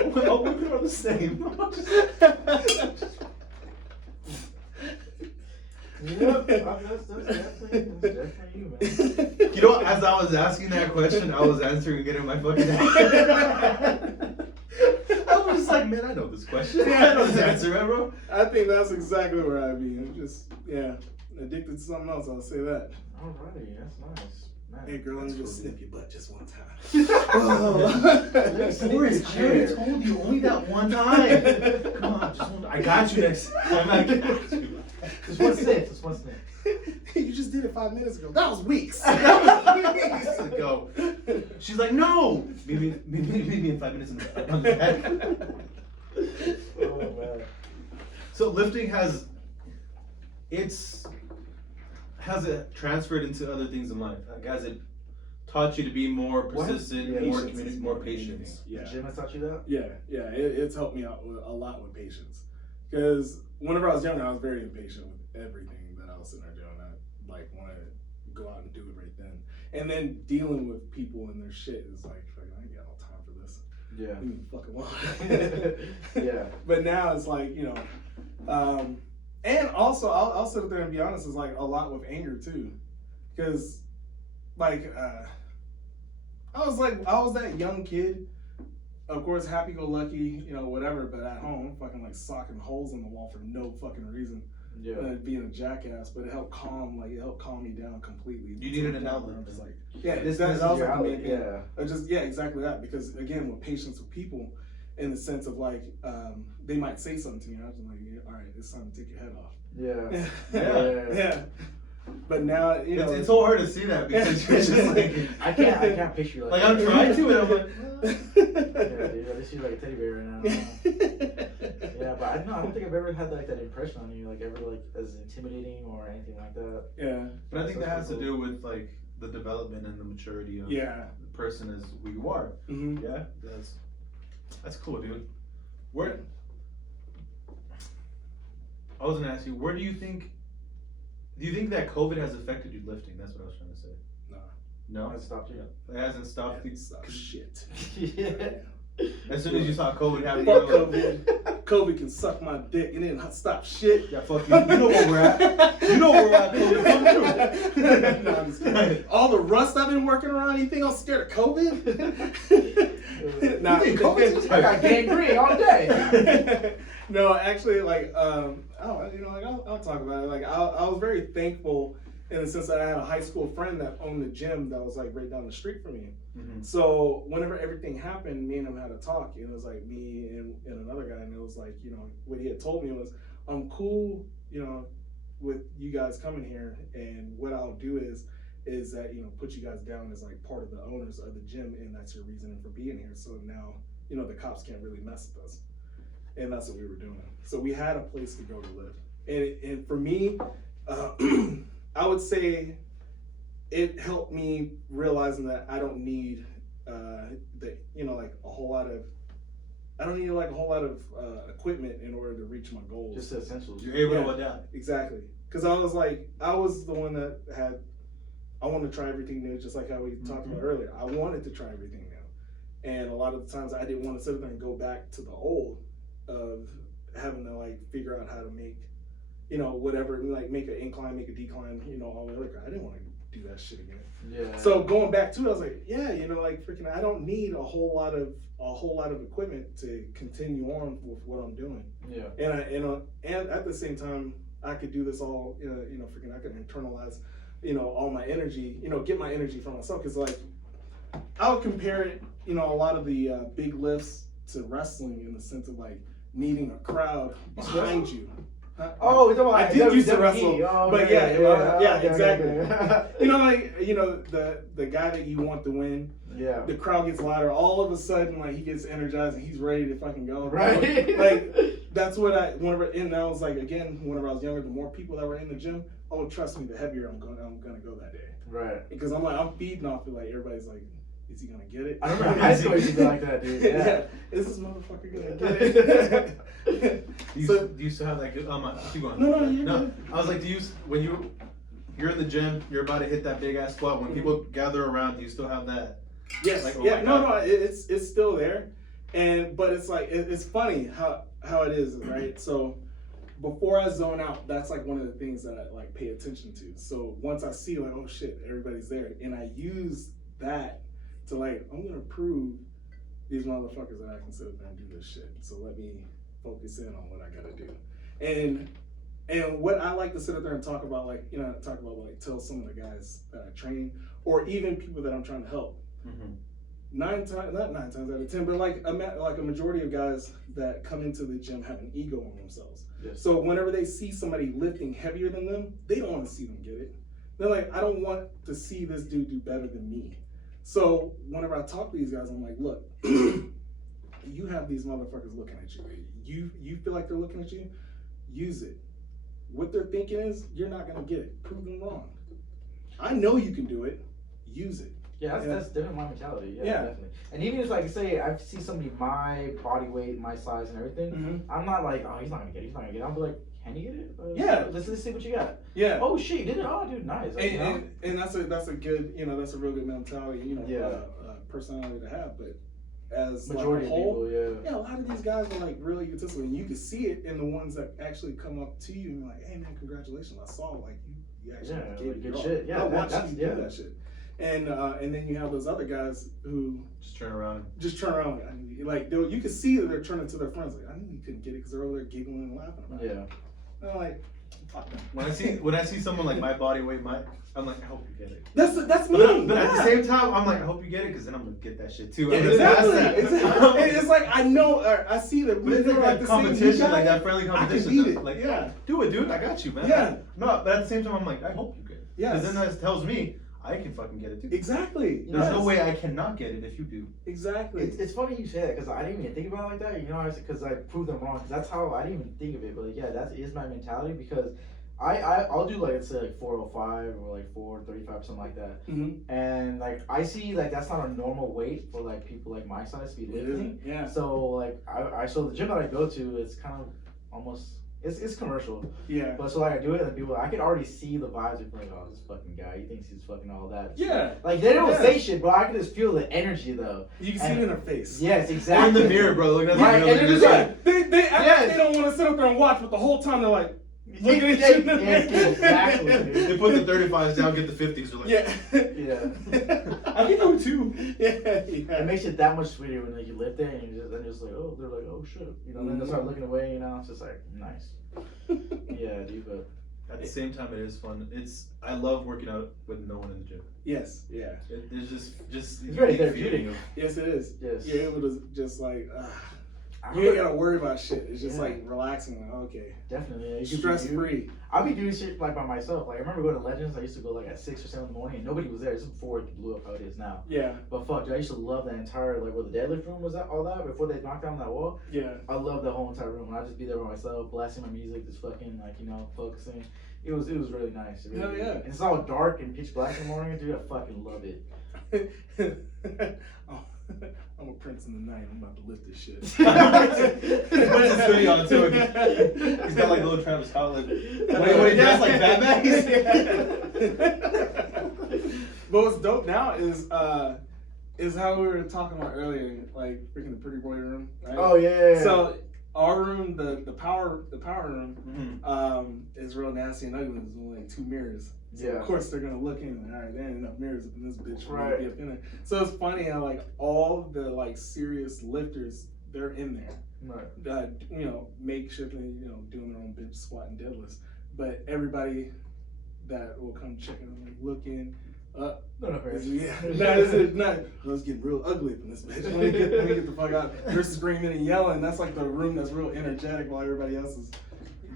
Oh, women are the same. Yep, that's definitely you, man. You know, as I was asking that question, I was answering it in my fucking head. I was just like, man, I know this question. I know this answer, right, bro? I think that's exactly where I'd be. I'm just, addicted to something else. I'll say that. Alrighty, that's nice. Hey girl, let me just snip your butt just one time. Boris, I already told you, only that one time. Come on, just one. I got you next time. I got you. Just one sniff. Just one sniff. You just did it 5 minutes ago. That was weeks. Weeks ago. She's like, no. Maybe in 5 minutes. On the head. Oh man. So lifting has it transferred into other things in life? Like, has it taught you to be more persistent, more patient? Yeah. The gym has taught you that? Yeah. It's helped me out a lot with patience. Because whenever I was younger, I was very impatient with everything that I was sitting there doing. I like want to go out and do it right then. And then dealing with people and their shit is like, fucking, I ain't got no time for this. Yeah. Leave me fucking alone. Yeah. But now it's like, and also I'll sit there and be honest, it's like a lot with anger too. Because like I was that young kid, of course happy-go-lucky, whatever, but at home fucking like socking holes in the wall for no fucking reason. Yeah. Being a jackass, but it helped calm me down completely. You needed an outlet. Just like, this that is was your like the main outlet, thing. Exactly that. Because again, with patience with people, in the sense of like, they might say something to me, and I was like, all right, it's time to take your head off. Yeah. But now, it's so hard to see that because you're just like, I can't picture you like I'm trying to, and I'm like, yeah, dude, I just feel like a teddy bear right now. Yeah, but I don't think I've ever had like that impression on you, like ever like as intimidating or anything like that. Yeah. But I think that has to do with like the development and the maturity of the person as who you are. Mm-hmm. Yeah, that's cool, dude. I was gonna ask you, where do you think that COVID has affected you lifting? That's what I was trying to say. No. No? It stopped you. It hasn't stopped you. Shit. Yeah. As soon as you saw COVID happening, Fuck COVID. COVID can suck my dick and then stop shit. yeah, fuck you. You know where we're at. You know where we're at. COVID, come through. No, I'm just kidding. All the rust I've been working around, you think I'm scared of COVID? Nah, you think COVID's I got gangrene all day. No, actually, like, I'll talk about it. Like, I was very thankful in the sense that I had a high school friend that owned a gym that was like right down the street from me. Mm-hmm. So whenever everything happened, me and him had a talk. And it was like me and another guy, and it was like, you know, what he had told me was, I'm cool, you know, with you guys coming here, and what I'll do is that, you know, put you guys down as like part of the owners of the gym, and that's your reasoning for being here. So now, you know, the cops can't really mess with us. And that's what we were doing. So we had a place to go to live. And for me, I would say it helped me realizing that I don't need I don't need like a whole lot of equipment in order to reach my goals. Just the essentials. You're able to adapt. Exactly. Because I was the one that I wanted to try everything new, just like how we talked about earlier. I wanted to try everything new. And a lot of the times I didn't want to sit there and go back to the old of having to like figure out how to make, you know, whatever, like make an incline, make a decline, you know, all the other crap. I didn't want to do that shit again. Yeah. So going back to it, I was like, yeah, you know, like freaking, I don't need a whole lot of equipment to continue on with what I'm doing. Yeah. And at the same time, I could do this all, you know, freaking, I could internalize, you know, all my energy, you know, get my energy from myself. Cause like, I would compare it, you know, a lot of the big lifts to wrestling in the sense of like needing a crowd behind you. Oh, you're talking about I did used to wrestle, but yeah, exactly. You know, like, you know, the guy that you want to win. Yeah. The crowd gets louder. All of a sudden, like he gets energized and he's ready to fucking go. Right. Like that's what and I was like, again, whenever I was younger, the more people that were in the gym, oh, trust me, the heavier I'm gonna go that day. Right. Because I'm feeding off it. Like everybody's like, is he gonna get it? I remember high school used to be like that, dude. Yeah. Is this motherfucker gonna get it? Do you still have that? Keep going. No. I was like, when you're in the gym, you're about to hit that big ass squat. When people gather around, do you still have that? Yes. Like, no. It's still there, but it's like it's funny how it is, right? So before I zone out, that's like one of the things that I like pay attention to. So once I see like, oh shit, everybody's there, and I use that to like, I'm gonna prove these motherfuckers that I can sit there and do this shit. So let me focus in on what I gotta do. And what I like to sit up there and talk about, like, you know, tell some of the guys that I train, or even people that I'm trying to help. Mm-hmm. Not nine times out of 10, but like a majority of guys that come into the gym have an ego on themselves. Yes. So whenever they see somebody lifting heavier than them, they don't want to see them get it. They're like, I don't want to see this dude do better than me. So whenever I talk to these guys, I'm like, look, you have these motherfuckers looking at you. You feel like they're looking at you, use it. What they're thinking is, you're not gonna get it. Prove them wrong. I know you can do it. Use it. Yeah, that's different my mentality. Yeah, definitely. And even if, like, say I see somebody my body weight, my size, and everything, I'm not like, oh, he's not gonna get it. I'll be like, can you get it? Yeah. Let's see what you got. Yeah. Oh shit, you did it. Oh, dude, nice. Like, and that's a good, you know, that's a real good mentality, you know, personality to have. But as majority like a whole, of people, a lot of these guys are like really egotistical, and you can see it in the ones that actually come up to you and like, hey man, congratulations, I saw like you actually gave it good your shit. Yeah, I watched you do that shit. And then you have those other guys who just turn around. Like you can see that they're turning to their friends like, I knew you couldn't get it because they're over there giggling and laughing about it. Yeah. And I'm like, fuck them. When I see someone like my body weight, I'm like, I hope you get it. That's me. But at the same time, I'm like, I hope you get it because then I'm gonna get that shit too. Exactly. And it's like I know, I see that. But it's like that competition, like that friendly competition. I can beat it. Like, yeah, do it, dude. I got you, man. Yeah. No, but at the same time, I'm like, I hope you get it. Yeah. Because then that tells me I can fucking get it too. Exactly. There's no way I cannot get it if you do. Exactly. It's funny you say that because I didn't even think about it like that. You know, because I proved them wrong. Because that's how I didn't even think of it. But yeah, that is my mentality because I'll do like, let's say like 405 or like 435 something like that. Mm-hmm. And like I see like that's not a normal weight for like people like my size to be lifting. Yeah. So like so the gym that I go to, it's kind of almost It's commercial. Yeah. But so like I do it, and people, I can already see the vibes of like, oh, this fucking guy, he thinks he's fucking all that. Yeah. Like they don't say shit, but I can just feel the energy though. You can see it in their face. Yes, Or exactly. in the mirror, bro. Look at the Right, mirror. and they're just like, They act like they don't want to sit up there and watch, but the whole time they're like, look at yes, you. exactly, dude. They put the 35s down, get the 50s. They're like, Yeah. Yeah. I think them too. Yeah. It makes it that much sweeter when like you lift it and you're just like, oh, they're like, oh shit, you know. Then they start looking away, you know. It's just like nice. Yeah, dude. But at the same time, it is fun. I love working out with no one in the gym. Yes. Yeah. It's just it's very therapeutic. feeling of- Yes, it is. Yes. You're able to just like, you ain't gotta worry about shit. It's just like relaxing. Like, okay. Definitely. Yeah, Stress free. I'll be doing shit like by myself. Like I remember going to Legends. I used to go like at 6 or 7 in the morning, and nobody was there. This is before it blew up how it is now. Yeah. But fuck, dude, I used to love that entire like where the deadlift room was at, all that before they knocked down that wall. Yeah. I love the whole entire room. And I'd just be there by myself, blasting my music, just fucking like focusing. It was really nice. It really, Hell yeah. And it's all dark and pitch black in the morning, dude. I fucking love it. I'm a prince in the night. I'm about to lift this shit. He puts his hoodie on too. He's got like little Travis Scott. Like, when he does like Batman. But what's dope now is how we were talking about earlier, like freaking the Pretty Boy room, right? Oh yeah. So our room, the power room, is real nasty and ugly. There's only 2 mirrors. So Yeah. of course they're gonna look in. All right, there ain't enough mirrors up in this bitch for me to Right. be up in there. So it's funny how like all the like serious lifters, they're in there. Right. Makeshifting, doing their own bench squat and deadlifts. But everybody that will come check it out, like looking up. No, It's getting real ugly up in this bitch. Let me get the fuck out. They're screaming and yelling. That's like the room that's real energetic while everybody else is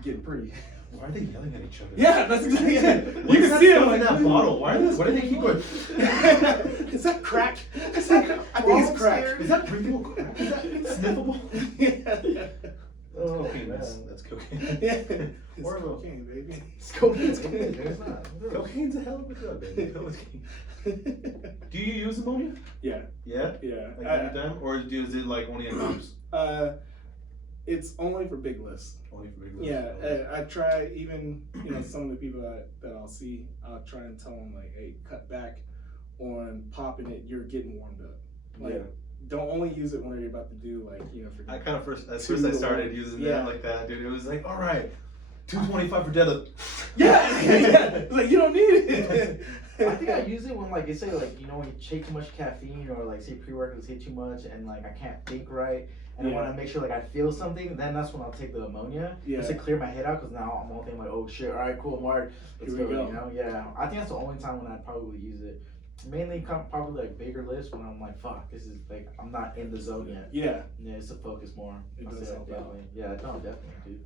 getting pretty. Why are they yelling at each other? Yeah, that's exactly it. What You is can see that them stuff like in that bottle. Why do they keep going? Is that crack? I think it's crack. Is that breathable crack? Is that sniffable? Yeah. Oh, Cocaine. man. That's cocaine. Yeah. It's Or cocaine, baby. It's cocaine. It's cocaine, dude. It's not. Cocaine's a hell of a drug, baby. Do you use ammonia? Yeah. Yeah? Yeah. Like every time? Or is it like only in comps? It's only for big lifts. Only for big lifts? Yeah, I try even some of the people that I'll see, I'll try and tell them like, hey, cut back on popping it. You're getting warmed up. Like, don't only use it when you're about to do like for. I kind of first I started using that like that, dude. It was like, all right, 225 for deadlift. Yeah. It's like you don't need it. I think I use it when like they say like when you take too much caffeine or like say pre-workouts hit too much and like I can't think right and I want to make sure like I feel something, then that's when I'll take the ammonia just to clear my head out because now I'm all thinking like, oh shit, all right, cool, I'm wired, let's Here go. we go. Yeah, I think that's the only time when I'd probably use it. Mainly probably like bigger lifts when I'm like, fuck, this is like I'm not in the zone yet. Yeah, it's to focus more. It does help out. Yeah, no, definitely, dude.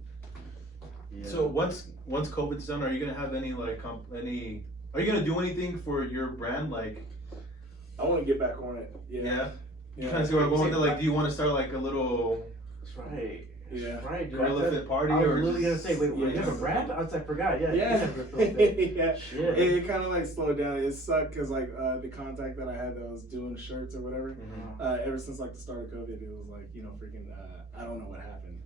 Yeah. So once COVID's done, are you gonna have any like are you gonna do anything for your brand? Like, I want to get back on it. Yeah. You kind of see where I'm going with it. Like, do you want to start like a little? That's right. Yeah. That's right, dude. Gorilla Fit party, I was or literally just- gonna say, wait, Yeah, you have a just- brand? I was like, forgot. Yeah. Yeah. Yeah. Shit. It kind of like slowed down. It sucked because like the contact that I had that was doing shirts or whatever. Ever since like the start of COVID, it was like freaking I don't know what happened,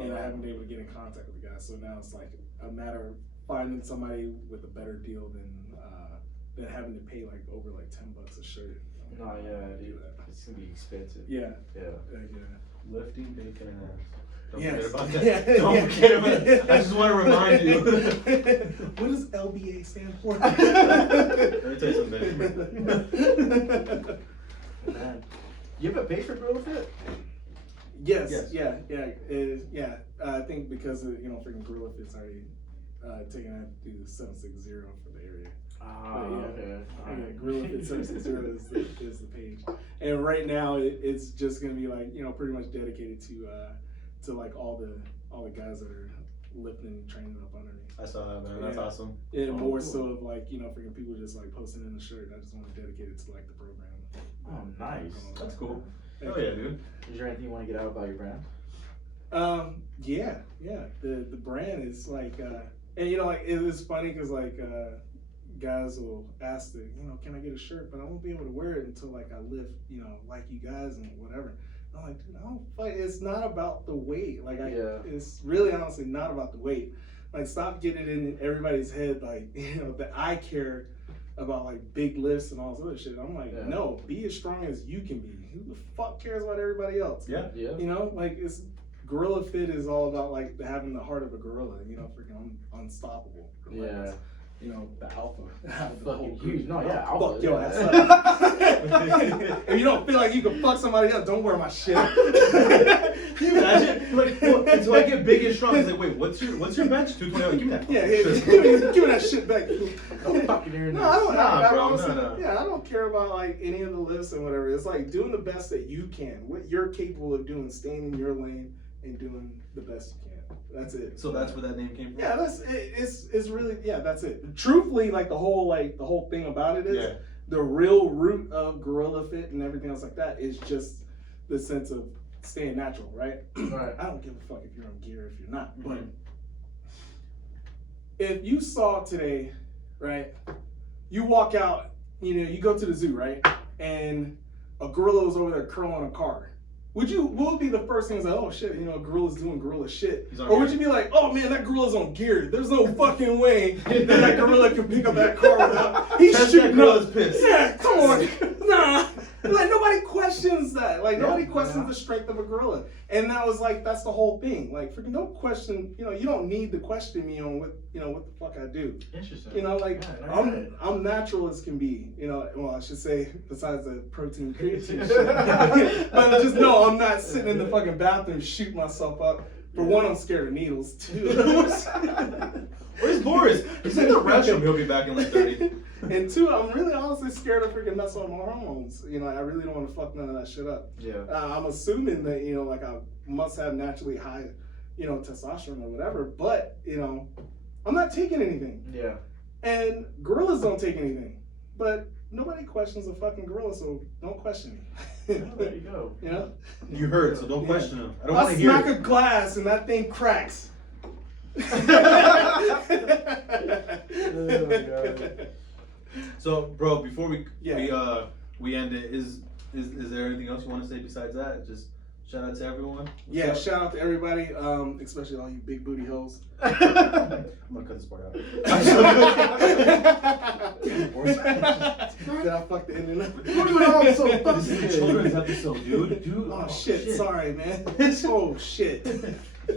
and I haven't been able to get in contact with the guys. So now it's like a matter of finding somebody with a better deal than having to pay like over like $10 a shirt. No, yeah, dude. It's gonna be expensive. Yeah. Yeah. Lifting, bacon, and ass. Don't Yes. forget about that. Yeah. Don't forget about it. I just want to remind you. What does LBA stand for? Let me tell you something. Man. You have a page for Gorilla Fit? Yes. Yes. Yeah. Yeah. I think because of freaking Gorilla Fit's already taken out to do the 760 for the area. Oh, okay. Yeah, Gorilla Fit 760 is the page, and right now it's just gonna be like pretty much dedicated to like all the guys that are lifting and training up under me. I saw that, man. That's awesome. And more so of like freaking people just like posting in the shirt. I just want to dedicate it to like the program. Oh, nice. That's cool. Hell yeah, dude. Is there anything you want to get out about your brand? Yeah. The brand is like, and like it was funny because like guys will ask can I get a shirt? But I won't be able to wear it until like I lift, like you guys and whatever. I'm like, dude, I don't fight. It's not about the weight. Like, it's really honestly not about the weight. Like, stop getting it in everybody's head, like, you know, that I care about, like, big lifts and all this other shit. I'm like, no, be as strong as you can be. Who the fuck cares about everybody else? Yeah. You know, like, it's Gorilla Fit is all about, like, having the heart of a gorilla, you know, freaking unstoppable. Like, you know, the alpha. Fucking huge. No, yeah, Fuck alpha. your ass up. If you don't feel like you can fuck somebody else, don't wear my shit. Can you imagine? Like, well, and so I get big and strong. It's like, wait, what's your bench? 220. Give me that. Yeah, give me that shit back. Fucking No, I don't. Nah, No. Yeah, I don't care about like any of the lifts and whatever. It's like doing the best that you can, what you're capable of doing, staying in your lane and doing the best you can. That's it. So that's where that name came from. Yeah, that's it. It's really that's it. Truthfully, like the whole thing about it is the real root of Gorilla Fit and everything else like that is just the sense of staying natural, right? Right. I don't give a fuck if you're on gear, if you're not, but if you saw today, right? You walk out, you know, you go to the zoo, right? And a gorilla was over there curling a car. What would be the first thing? Is like, oh shit, you know, a gorilla's doing gorilla shit. Or would you be like, oh man, that gorilla's on gear. There's no fucking way that gorilla can pick up that car without. He's shooting gorilla's pissed. Yeah, come on. Nah. Like nobody questions that. Like nobody questions the strength of a gorilla. And that was like, that's the whole thing. Like freaking don't question, you know, you don't need to question me on what the fuck I do. Interesting. You know, like I'm natural as can be. You know, well I should say besides the protein creatine shit. But just know I'm not sitting in the fucking bathroom shooting myself up. For one, I'm scared of needles. Two, where's Boris? He's in the restroom. He'll be back in like 30. And two, I'm really honestly scared of freaking messing with my hormones. You know, I really don't want to fuck none of that shit up. Yeah. I'm assuming that, you know, like I must have naturally high, you know, testosterone or whatever, but, you know, I'm not taking anything. Yeah. And gorillas don't take anything. But nobody questions a fucking gorilla, so don't question me. Oh, there you go. You know? You heard, so don't question him. I don't want to hear smack a glass and that thing cracks. Oh my God. So, bro, before we end it, is there anything else you want to say besides that? Just shout out to everyone. What's shout out to everybody, especially all you big booty hoes. I'm gonna cut this part out. Did I fuck the internet? This is the children's episode, dude. Oh shit, sorry man. Oh shit.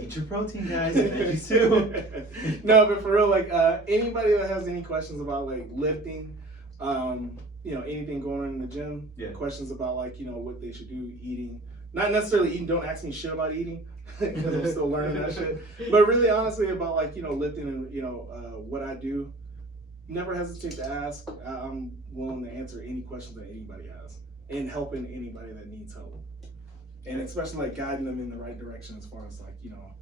Eat your protein, guys. And veggies too. No, but for real, like anybody that has any questions about like lifting, you know, anything going on in the gym, questions about like, you know, what they should do, eating. Not necessarily eating, don't ask me shit about eating, because I'm still learning that shit. But really honestly about like, you know, lifting and, you know, what I do, never hesitate to ask. I'm willing to answer any questions that anybody has and helping anybody that needs help. And especially like guiding them in the right direction as far as like, you know,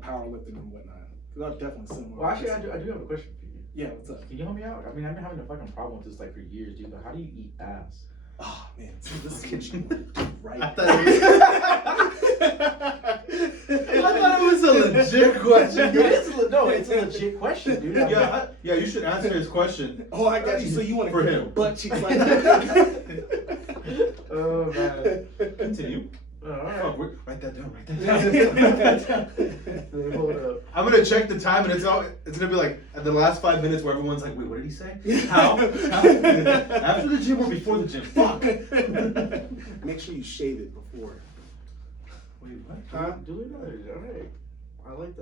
powerlifting and whatnot. Because I've definitely seen more. Well, actually, I do have a question for you. Yeah, what's up? Can you help me out? I mean, I've been having a fucking problem with this like for years, dude. But how do you eat ass? Oh man, so this is what you right. I thought it was a legit question. It's a legit question, dude. Yeah, you should answer his question. Oh, I got you. So you want to for get him butt cheeks like that? Oh man. Continue. Alright. Oh, write that down. Hold up. I'm gonna check the time, and it's gonna be like at the last 5 minutes where everyone's like, "Wait, what did he say? How? After the gym or before the gym? Fuck." Make sure you shave it before. Wait, what? Huh? Duly noted. Alright. I like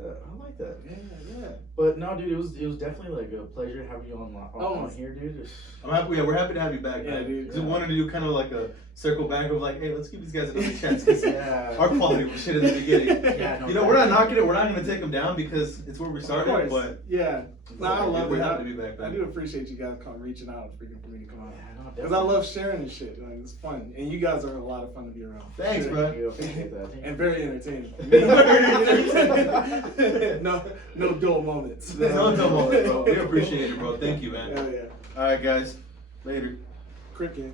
that. Yeah. But no, dude, it was definitely like a pleasure having you on here, dude. I'm happy. Yeah, we're happy to have you back, man. Dude. Because we wanted to do kind of like a circle back of like, hey, let's give these guys another chance. Cause our quality was shit in the beginning. Yeah, you know, we're not knocking it. We're not gonna take them down because it's where we started. But yeah, no, I love it. We're happy to be back. I do appreciate you guys reaching out and freaking for me to come out. Yeah, no, because I love sharing this shit. Like, it's fun, and you guys are a lot of fun to be around. Thanks, bro. And very entertaining. No dull moments. No dull moments, bro. We appreciate it, bro. Thank you, man. Hell yeah. All right, guys. Later. Cricket.